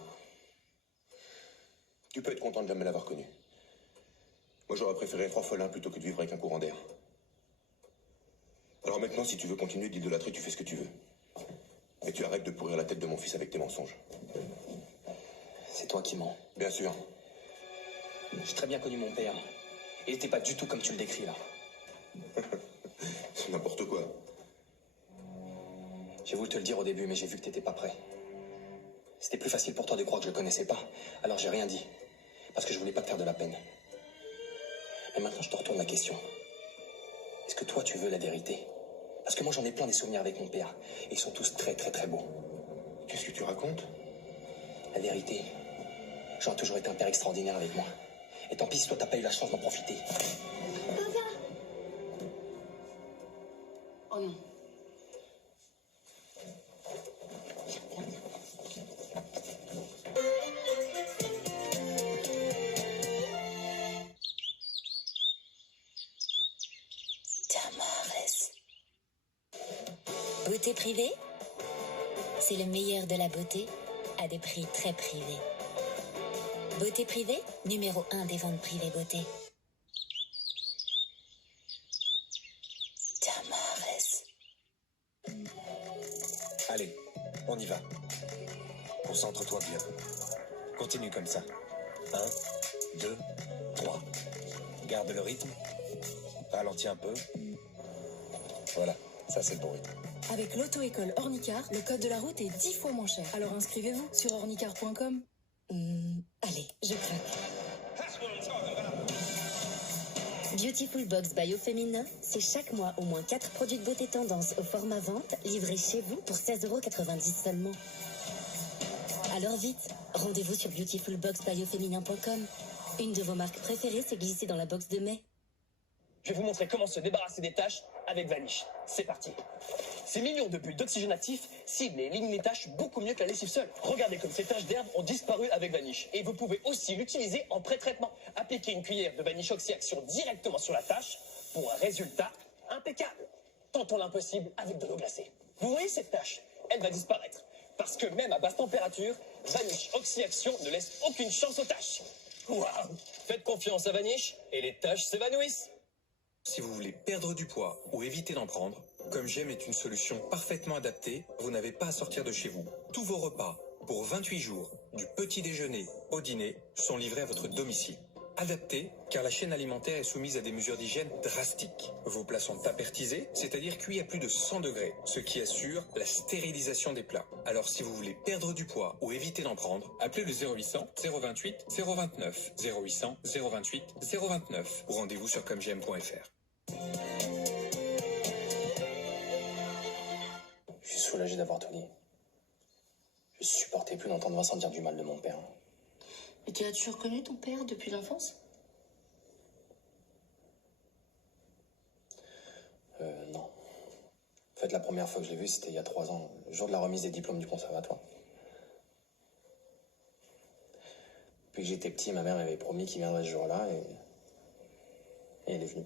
Tu peux être content de jamais l'avoir connu. Moi, j'aurais préféré être orphelin plutôt que de vivre avec un courant d'air. Alors maintenant, si tu veux continuer d'idolâtrer, tu fais ce que tu veux. Et tu arrêtes de pourrir la tête de mon fils avec tes mensonges. C'est toi qui mens. Bien sûr. J'ai très bien connu mon père. Il n'était pas du tout comme tu le décris, là. C'est n'importe quoi. J'ai voulu te le dire au début, mais j'ai vu que t'étais pas prêt. C'était plus facile pour toi de croire que je le connaissais pas. Alors j'ai rien dit. Parce que je voulais pas te faire de la peine. Mais maintenant, je te retourne la question. Est-ce que toi, tu veux la vérité? Parce que moi, j'en ai plein des souvenirs avec mon père. Et ils sont tous très, très, très beaux. Qu'est-ce que tu racontes? La vérité, Jean a toujours été un père extraordinaire avec moi. Et tant pis si toi, t'as pas eu la chance d'en profiter. Oh non. Beauté privée, c'est le meilleur de la beauté à des prix très privés. Beauté privée, numéro 1 des ventes privées beauté. Tamares. Allez, on y va. Concentre-toi bien. Continue comme ça. 1, 2, 3. Garde le rythme. Ralentis un peu. Voilà, ça c'est le bon rythme. Avec l'auto-école Ornicar, le code de la route est 10 fois moins cher. Alors inscrivez-vous sur ornicar.com. Allez, je craque. Beautiful Box by Au Féminin, c'est chaque mois au moins 4 produits de beauté tendance au format vente, livrés chez vous pour 16,90 € seulement. Alors vite, rendez-vous sur beautifulboxbyauféminin.com. Une de vos marques préférées s'est glissée dans la box de mai. Je vais vous montrer comment se débarrasser des taches avec Vanish. C'est parti. Ces millions de bulles d'oxygène actif ciblent et éliminent les taches beaucoup mieux que la lessive seule. Regardez comme ces taches d'herbe ont disparu avec Vanish. Et vous pouvez aussi l'utiliser en pré-traitement. Appliquez une cuillère de Vanish Oxy-Action directement sur la tache pour un résultat impeccable. Tentons l'impossible avec de l'eau glacée. Vous voyez cette tache? Elle va disparaître. Parce que même à basse température, Vanish Oxy-Action ne laisse aucune chance aux taches. Waouh! Faites confiance à Vanish et les taches s'évanouissent. Si vous voulez perdre du poids ou éviter d'en prendre, Comme J'aime est une solution parfaitement adaptée. Vous n'avez pas à sortir de chez vous. Tous vos repas, pour 28 jours, du petit déjeuner au dîner, sont livrés à votre domicile. Adapté, car la chaîne alimentaire est soumise à des mesures d'hygiène drastiques. Vos plats sont apertisés, c'est-à-dire cuits à plus de 100 degrés, ce qui assure la stérilisation des plats. Alors si vous voulez perdre du poids ou éviter d'en prendre, appelez le 0800 028 029, 0800 028 029 ou rendez-vous sur commej'aime.fr. Je suis soulagé d'avoir tout dit. Je supportais plus d'entendre Vincent dire du mal de mon père. Mais tu as toujours connu ton père depuis l'enfance? Non. En fait, la première fois que je l'ai vu, c'était il y a 3 ans, le jour de la remise des diplômes du conservatoire. Depuis que j'étais petit, ma mère m'avait promis qu'il viendrait ce jour-là et elle est venue.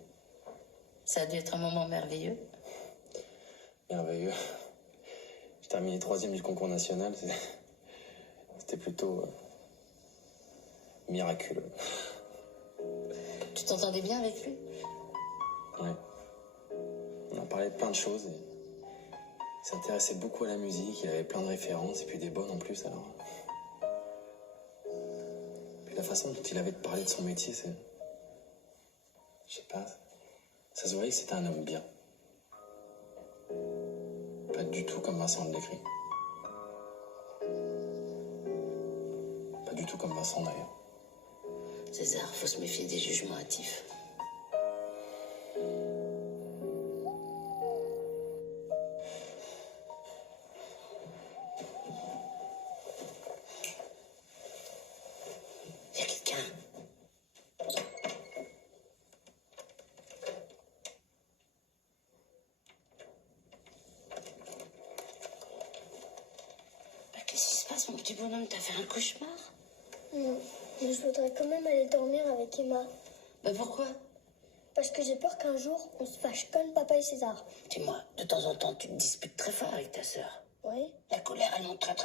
Ça a dû être un moment merveilleux. Merveilleux. J'ai terminé 3e du concours national. C'était plutôt miraculeux. Tu t'entendais bien avec lui? Ouais. On a parlé de plein de choses. Il s'intéressait beaucoup à la musique. Il avait plein de références et puis des bonnes en plus. Alors. Puis la façon dont il avait de parler de son métier, c'est... Je sais pas. Ça se voyait que c'était un homme bien. Pas du tout comme Vincent le décrit. Pas du tout comme Vincent d'ailleurs. César, faut se méfier des jugements hâtifs. Il y a quelqu'un. Qu'est-ce qui se passe, mon petit bonhomme? T'as fait un cauchemar? Non, mais je voudrais quand même aller dormir avec Emma. Bah pourquoi? Parce que j'ai peur qu'un jour, on se fâche comme papa et César. Dis-moi, de temps en temps, tu te disputes très fort avec ta sœur. Oui. La colère, elle monte très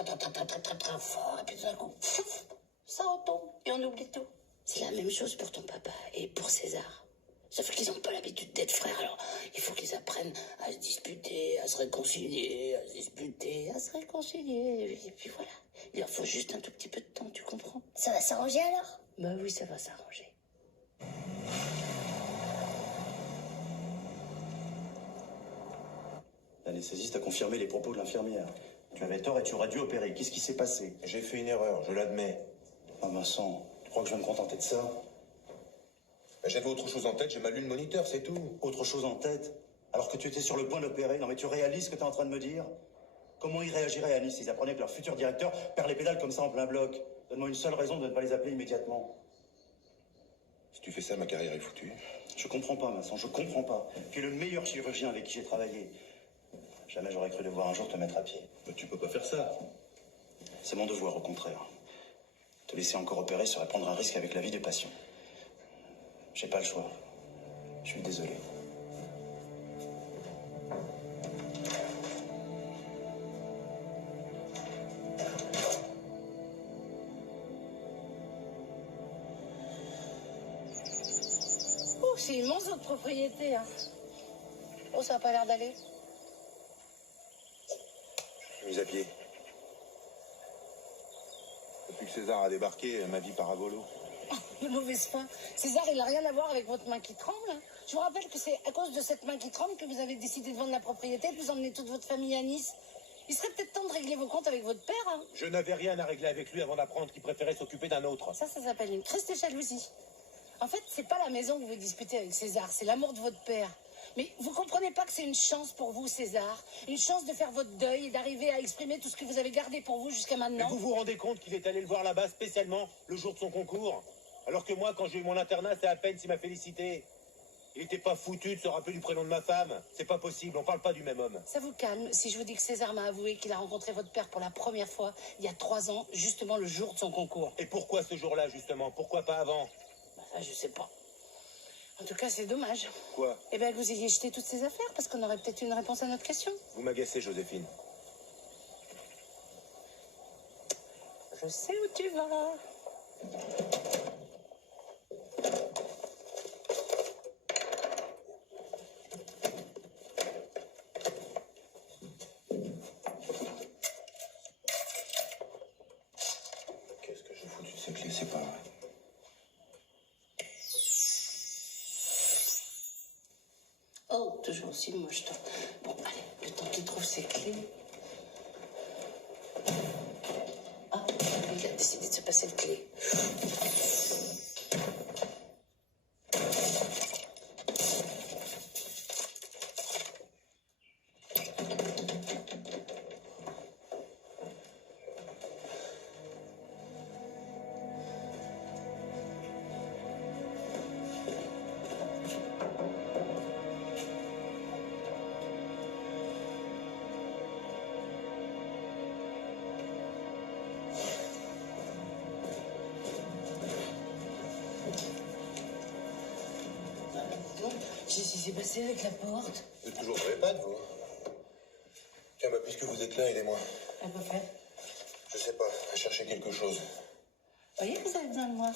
fort, et puis d'un coup, pfouf, ça retombe, et on oublie tout. C'est la même chose pour ton papa et pour César. Sauf qu'ils n'ont pas l'habitude d'être frères, alors il faut qu'ils apprennent à se disputer, à se réconcilier, à se disputer, à se réconcilier, et puis voilà. Il leur faut juste un tout petit peu de temps, tu comprends? Ça va s'arranger alors? Bah oui, ça va s'arranger. L'anesthésiste a confirmé les propos de l'infirmière. Tu avais tort et tu aurais dû opérer. Qu'est-ce qui s'est passé? J'ai fait une erreur, je l'admets. Ah Vincent, tu crois que je vais me contenter de ça? J'avais autre chose en tête, j'ai mal lu le moniteur, c'est tout. Autre chose en tête? Alors que tu étais sur le point d'opérer? Non mais tu réalises ce que tu es en train de me dire? Comment ils réagiraient à Nice s'ils apprenaient que leur futur directeur perd les pédales comme ça en plein bloc? Donne-moi une seule raison de ne pas les appeler immédiatement. Si tu fais ça, ma carrière est foutue. Je comprends pas, Vincent, je comprends pas. Tu es le meilleur chirurgien avec qui j'ai travaillé. Jamais j'aurais cru devoir un jour te mettre à pied. Mais tu peux pas faire ça. C'est mon devoir, au contraire. Te laisser encore opérer serait prendre un risque avec la vie des patients. J'ai pas le choix. Je suis désolé. Oh, c'est immense votre propriété, hein. Oh, ça a pas l'air d'aller. Je suis mis à pied. Depuis que César a débarqué, ma vie part à volo. De mauvaise foi. César, il n'a rien à voir avec votre main qui tremble. Hein. Je vous rappelle que c'est à cause de cette main qui tremble que vous avez décidé de vendre la propriété, de vous emmener toute votre famille à Nice. Il serait peut-être temps de régler vos comptes avec votre père. Hein. Je n'avais rien à régler avec lui avant d'apprendre qu'il préférait s'occuper d'un autre. Ça s'appelle une triste jalousie. En fait, c'est pas la maison que vous disputez avec César, c'est l'amour de votre père. Mais vous comprenez pas que c'est une chance pour vous, César? Une chance de faire votre deuil et d'arriver à exprimer tout ce que vous avez gardé pour vous jusqu'à maintenant? Mais vous vous rendez compte qu'il est allé le voir là-bas spécialement le jour de son concours? Alors que moi, quand j'ai eu mon internat, c'est à peine s'il m'a félicité. Il était pas foutu de se rappeler du prénom de ma femme. C'est pas possible, on parle pas du même homme. Ça vous calme si je vous dis que César m'a avoué qu'il a rencontré votre père pour la première fois il y a 3 ans, justement le jour de son concours? Et pourquoi ce jour-là, justement? Pourquoi pas avant? Bah ça, je sais pas. En tout cas, c'est dommage. Quoi? Eh bien, que vous ayez jeté toutes ces affaires, parce qu'on aurait peut-être une réponse à notre question. Vous m'agacez, Joséphine. Je sais où tu vas. Qu'est-ce que j'ai foutu ces clés? C'est pas vrai. Oh, toujours aussi moche, toi. Bon, allez, le temps qu'il trouve ses clés. Ah, il a décidé de se passer de clé. Qu'est-ce qui s'est passé avec la porte? Vous êtes toujours dans les pattes, vous? Tiens, bah, puisque vous êtes là, aidez-moi. À peu près. Je sais pas, à chercher quelque chose. Voyez que vous avez besoin de moi.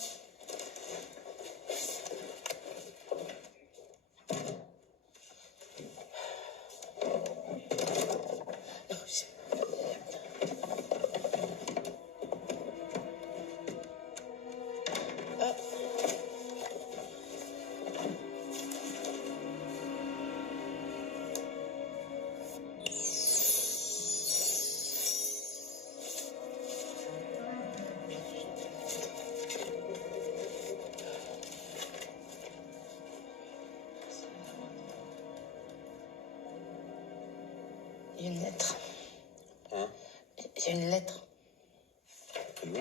Il y a une lettre. Hein? Il y a une lettre. C'est bon?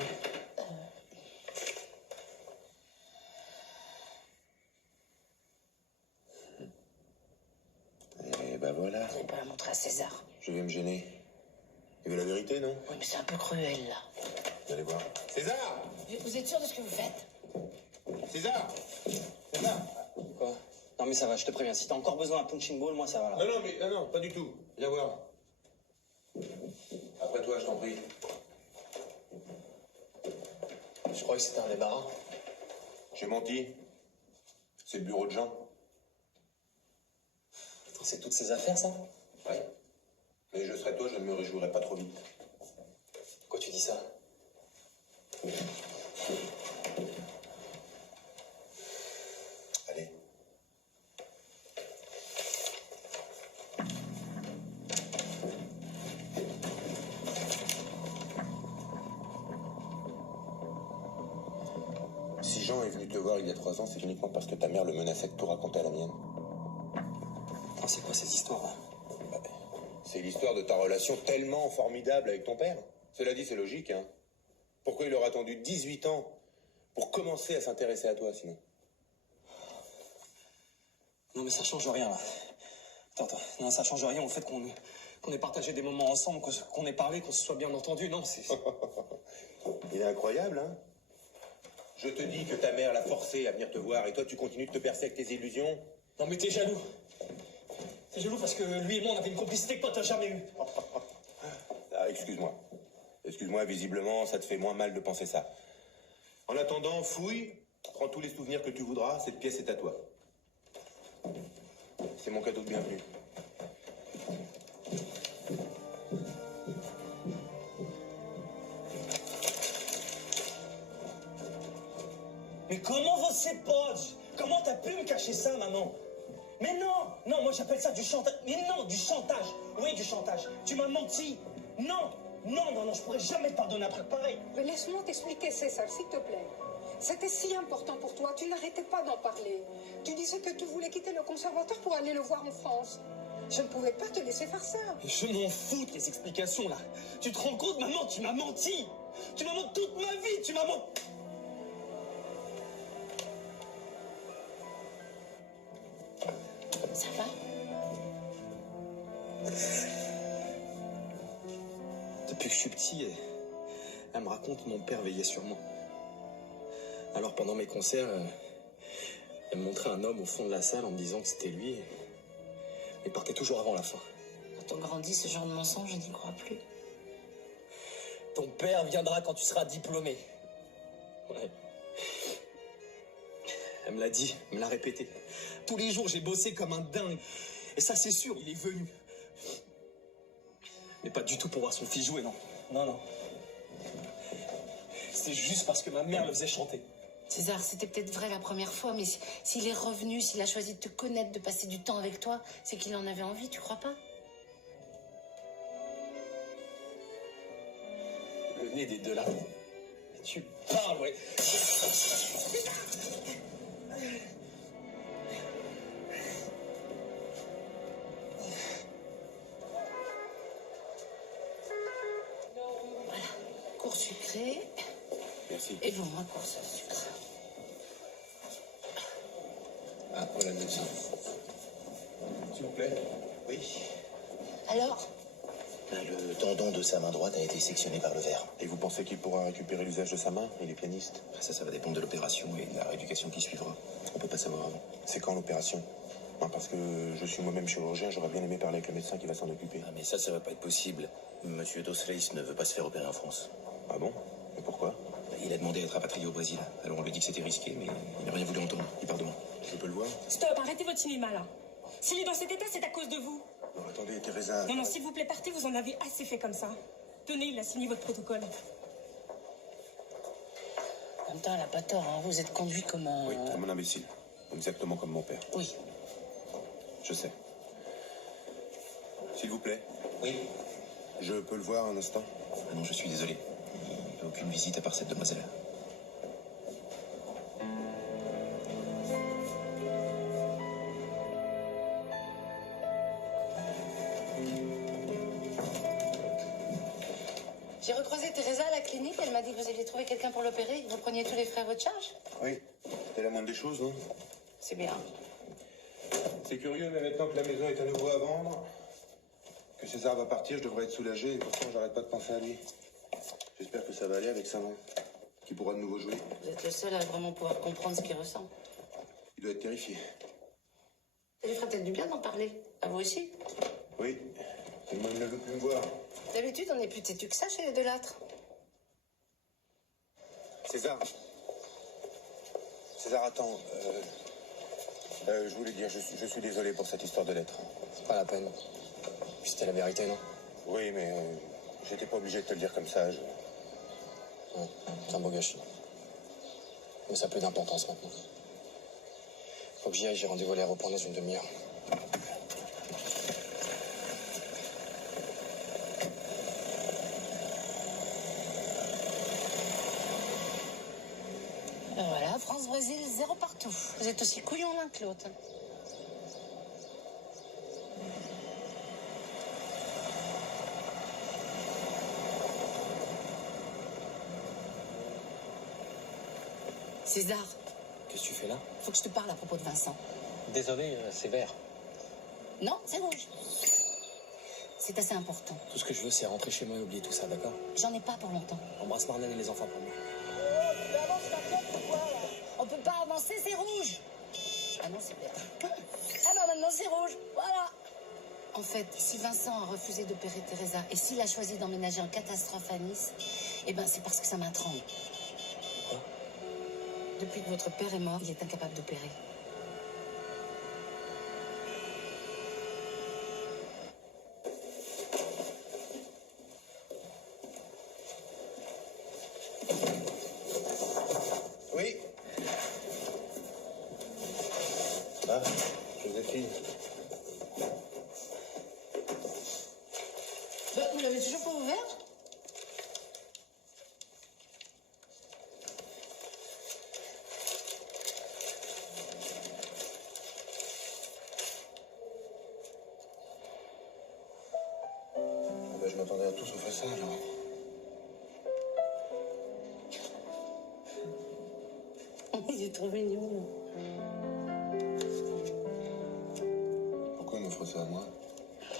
Et bah voilà. Vous n'allez pas la montrer à César. Je vais me gêner. Il veut la vérité, non? Oui, mais c'est un peu cruel, là. Vous allez voir. César! Vous êtes sûr de ce que vous faites? César! César! Quoi? Non mais ça va, je te préviens, si t'as encore besoin d'un punching ball, moi ça va là. Non, pas du tout. Viens voir. Après toi, je t'en prie. Je croyais que c'était un débarras. J'ai menti. C'est le bureau de Jean. Putain, c'est toutes ces affaires, ça? Ouais. Mais je serais toi, je ne me réjouirais pas trop vite. Pourquoi tu dis ça? Allez. Si Jean est venu te voir il y a 3 ans, c'est uniquement parce que ta mère le menaçait de tout raconter à la mienne. Putain, c'est quoi ces histoires-là? C'est l'histoire de ta relation tellement formidable avec ton père. Cela dit, c'est logique, hein. Pourquoi il aurait attendu 18 ans pour commencer à s'intéresser à toi, sinon? Non mais ça change rien là. Attends, non ça change rien au fait qu'on ait partagé des moments ensemble, qu'on ait parlé, qu'on se soit bien entendu, non c'est... Il est incroyable, hein. Je te dis que ta mère l'a forcé à venir te voir et toi tu continues de te percer avec tes illusions. Non mais t'es jaloux. T'es jaloux parce que lui et moi on avait une complicité que toi t'as jamais eue. Ah, excuse-moi. Excuse-moi, visiblement ça te fait moins mal de penser ça. En attendant, fouille, prends tous les souvenirs que tu voudras, cette pièce est à toi. C'est mon cadeau de bienvenue. Mais comment você pode? Comment t'as pu me cacher ça, maman? Mais non, moi j'appelle ça du chantage. Mais non, du chantage. Oui, du chantage. Tu m'as menti. Non, Non, non, non, je pourrais jamais te pardonner un truc pareil. Mais laisse-moi t'expliquer, César, s'il te plaît. C'était si important pour toi, tu n'arrêtais pas d'en parler. Tu disais que tu voulais quitter le conservatoire pour aller le voir en France. Je ne pouvais pas te laisser faire ça. Je m'en fous de tes explications, là. Tu te rends compte, maman, tu m'as menti. Tu m'as menti toute ma vie, tu m'as menti. Ça va? Depuis que je suis petit, elle me raconte mon père veillait sur moi. Alors pendant mes concerts, elle me montrait un homme au fond de la salle en me disant que c'était lui. Il partait toujours avant la fin. Quand on grandit, ce genre de mensonge, je n'y crois plus. Ton père viendra quand tu seras diplômé. Ouais. Elle me l'a dit, elle me l'a répété. Tous les jours, j'ai bossé comme un dingue. Et ça, c'est sûr, il est venu. Mais pas du tout pour voir son fils jouer, non. Non, non. C'est juste parce que ma mère le faisait chanter. César, c'était peut-être vrai la première fois, mais s'il est revenu, s'il a choisi de te connaître, de passer du temps avec toi, c'est qu'il en avait envie, tu crois pas? Le nez des deux là. Mais tu parles, ouais. Voilà, cours sucré. Merci. Et bon, moi, cours sans sucre. Ah, voilà le médecin. S'il vous plaît. Oui. Alors? Le tendon de sa main droite a été sectionné par le verre. Et vous pensez qu'il pourra récupérer l'usage de sa main? Il est pianiste. Ça va dépendre de l'opération et de la rééducation qui suivra. On peut pas savoir avant. C'est quand l'opération? Parce que je suis moi-même chirurgien, j'aurais bien aimé parler avec le médecin qui va s'en occuper. Ah mais ça va pas être possible. Monsieur Dosreis ne veut pas se faire opérer en France. Ah bon? Et pourquoi? Il a demandé à être rapatrié au Brésil. Alors on lui dit que c'était risqué, mais il n'a rien voulu entendre. Il part demain. Je peux le voir? Stop, arrêtez votre cinéma là. S'il est dans cet état, c'est à cause de vous. Non, attendez, Teresa... Non, non, s'il vous plaît, partez, vous en avez assez fait comme ça. Tenez, il a signé votre protocole. En même temps, elle a pas tort, hein. Vous êtes conduit comme un... Oui, comme un imbécile. Exactement comme mon père. Oui. Je sais. S'il vous plaît. Oui. Je peux le voir un instant? Ah non, je suis désolé. Il n'y a aucune visite à part cette demoiselle. J'ai recroisé Teresa à la clinique, elle m'a dit que vous aviez trouvé quelqu'un pour l'opérer, vous preniez tous les frais à votre charge. Oui, c'était la moindre des choses, non? C'est bien. C'est curieux, mais maintenant que la maison est à nouveau à vendre, que César va partir, je devrais être soulagé, et pourtant j'arrête pas de penser à lui. J'espère que ça va aller avec sa main, qu'il pourra de nouveau jouer. Vous êtes le seul à vraiment pouvoir comprendre ce qu'il ressent. Il doit être terrifié. Ça lui fera peut-être du bien d'en parler. À vous aussi. Oui, et moi il ne veut plus me voir. D'habitude, on est plus têtu que ça chez les Delattre. César. César, attends. Je voulais dire, je suis désolé pour cette histoire de lettre. C'est pas la peine. Puis c'était la vérité, non? Oui, mais j'étais pas obligé de te le dire comme ça. C'est un beau gâchis. Mais ça a plus d'importance maintenant. Faut que j'y aille, j'ai rendez-vous à l'aéroport dans une demi-heure. Voilà, France-Brésil, 0 partout. Vous êtes aussi couillons l'un que l'autre. César, Qu'est-ce que tu fais là? faut que je te parle à propos de Vincent. Désolé, c'est vert. Non, c'est rouge. C'est assez important. Tout ce que je veux, c'est rentrer chez moi et oublier tout ça, d'accord? J'en ai pas pour longtemps. Embrasse Marlène et les enfants pour moi. On peut pas avancer, c'est rouge. Ah non, c'est vert. Ah non, maintenant c'est rouge. Voilà. En fait, si Vincent a refusé d'opérer Teresa et s'il a choisi d'emménager en catastrophe à Nice, eh ben c'est parce que ça m'intrigue. Quoi? Depuis que votre père est mort, il est incapable d'opérer. Oui. Ah, Joséphine. Bah, vous l'avez toujours pas ouvert? ça alors. Il est trop mignon. Pourquoi il m'offre ça à moi?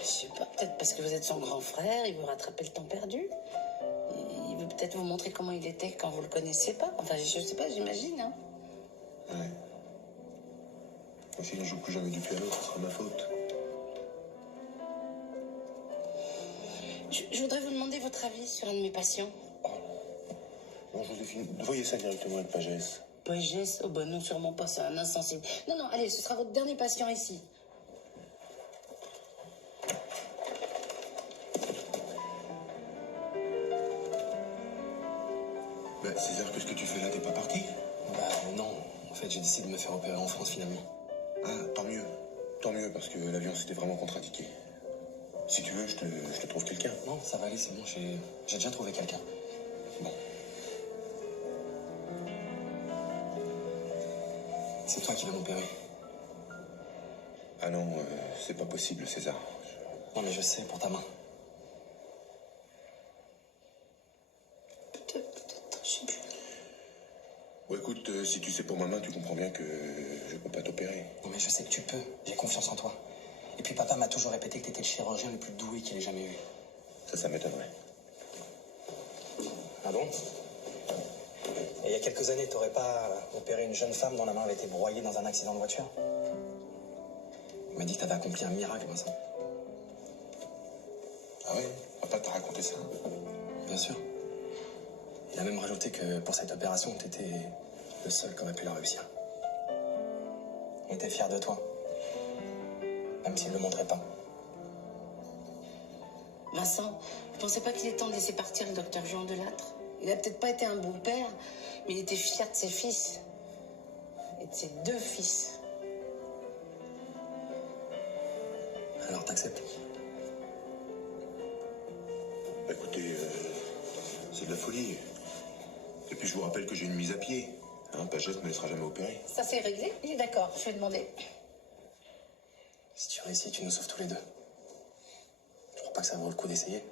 Je sais pas, peut-être parce que vous êtes son grand frère, il veut rattraper le temps perdu. Il veut peut-être vous montrer comment il était quand vous le connaissiez pas. Enfin, je sais pas, j'imagine, hein. Ouais. S'il ne joue plus jamais du piano, ce sera ma faute. Je voudrais vous demander votre avis sur un de mes patients. Bon, Joséphine, voyez ça directement avec Pagès. Pagès? Oh bah non, sûrement pas, c'est un insensible. Non, non, allez, ce sera votre dernier patient ici. Bah, César, qu'est-ce que tu fais là? T'es pas parti? Bah non, en fait j'ai décidé de me faire opérer en France finalement. Ah, tant mieux. Tant mieux, parce que l'avion s'était vraiment contre-indiqué. Si tu veux, je te trouve quelqu'un. Non, ça va aller, c'est bon, j'ai déjà trouvé quelqu'un. Bon. C'est toi qui vas m'opérer. Ah non, c'est pas possible, César. Non mais je sais, pour ta main. Peut-être, je sais plus. Bon, écoute, si tu sais pour ma main, tu comprends bien que je peux pas t'opérer. Non mais je sais que tu peux, j'ai confiance en toi. Et puis papa m'a toujours répété que t'étais le chirurgien le plus doué qu'il ait jamais eu. Ça m'étonnerait. Ah bon? Et il y a quelques années, t'aurais pas opéré une jeune femme dont la main avait été broyée dans un accident de voiture? On m'a dit que t'avais accompli un miracle, Vincent. Ah ouais? Papa t'a raconté ça? Bien sûr. Il a même rajouté que pour cette opération, t'étais le seul qui aurait pu la réussir. Il était fier de toi. Même s'il ne le montrait pas. Vincent, vous pensez pas qu'il est temps de laisser partir le docteur Jean Delattre? Il a peut-être pas été un bon père, mais il était fier de ses fils. Et de ses 2 fils. Alors t'acceptes? Bah, écoutez, c'est de la folie. Et puis je vous rappelle que j'ai une mise à pied. Hein, Pagès ne me laissera jamais opérer. Ça c'est réglé? Il est d'accord, je vais demander. Si tu réussis, tu nous sauves tous les deux. Tu crois pas que ça vaut le coup d'essayer?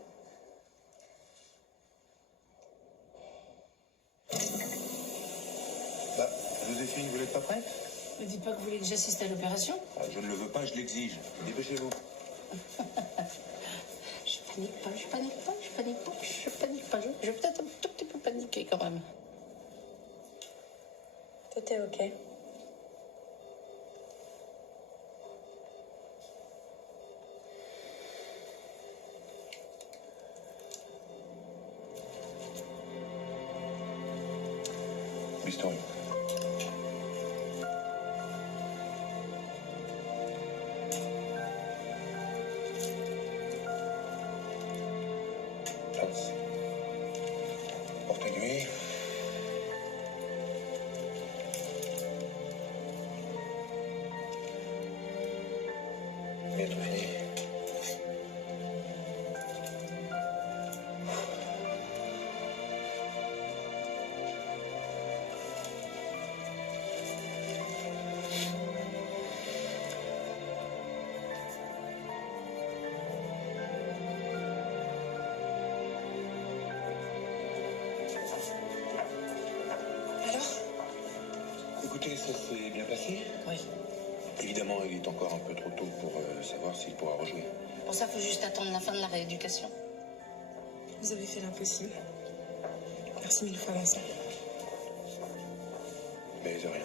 Bah, Joséphine, vous n'êtes pas prête? Ne dites pas que vous voulez que j'assiste à l'opération? Ah, je ne le veux pas, je l'exige. Dépêchez-vous. Je panique pas, je panique pas, je panique pas, je panique pas. Je vais peut-être un tout petit peu paniquer quand même. Tout est ok. Bistouri. Chance. Porte-aiguille. Bientôt fini. Alors? Écoutez, ça s'est bien passé? Oui. Évidemment, il est encore un peu trop tôt pour savoir s'il pourra rejouer. Pour ça, il faut juste attendre la fin de la rééducation. Vous avez fait l'impossible. Merci 1000 fois, Vincent. Mais de rien.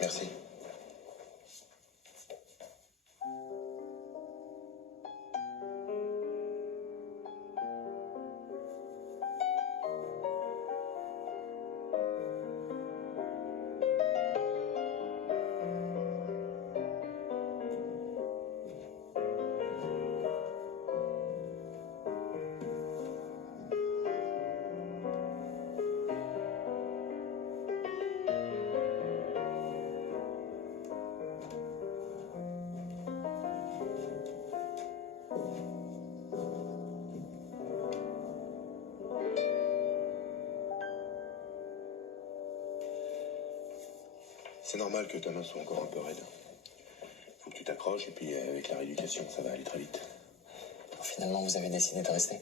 Merci. C'est normal que ta main soit encore un peu raide. Faut que tu t'accroches et puis avec la rééducation, ça va aller très vite. Alors, finalement, vous avez décidé de rester?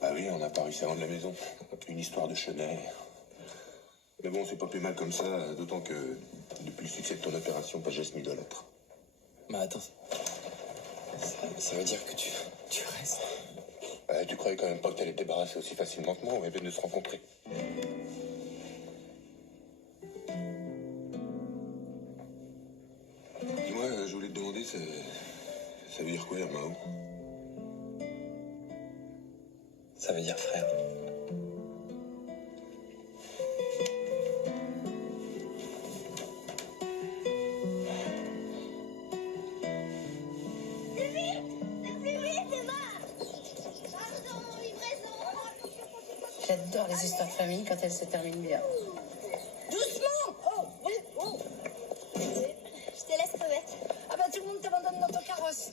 Bah oui, on n'a pas réussi à rendre la maison. Une histoire de chenet. Mais bon, c'est pas plus mal comme ça, d'autant que depuis le succès de ton opération, Pagès m'idolâtre. Bah attends. Ça veut dire que tu restes? Ouais, tu croyais quand même pas que t'allais te débarrasser aussi facilement que moi, on vient de se rencontrer. Dis-moi, je voulais te demander, ça veut dire quoi, Mao? Ça veut dire frère. J'adore les histoires de famille quand elles se terminent bien. Doucement! Oh, oui, oh. Je te laisse crever. Ah bah tout le monde t'abandonne dans ton carrosse.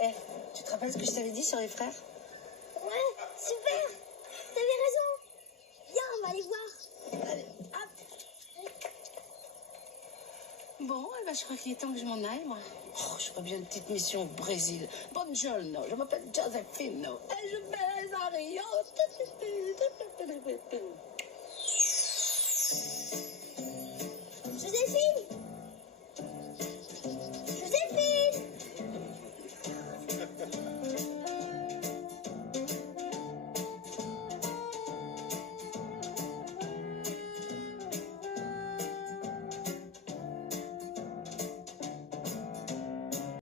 Eh, tu te rappelles ce que je t'avais dit sur les frères? Ouais, super! T'avais raison! Viens, on va aller voir. Allez, hop. Bon, eh ben, je crois qu'il est temps que je m'en aille, moi. Oh, je ferais bien une petite mission au Brésil. Buongiorno, je m'appelle Josephine. Et je baise à Rio.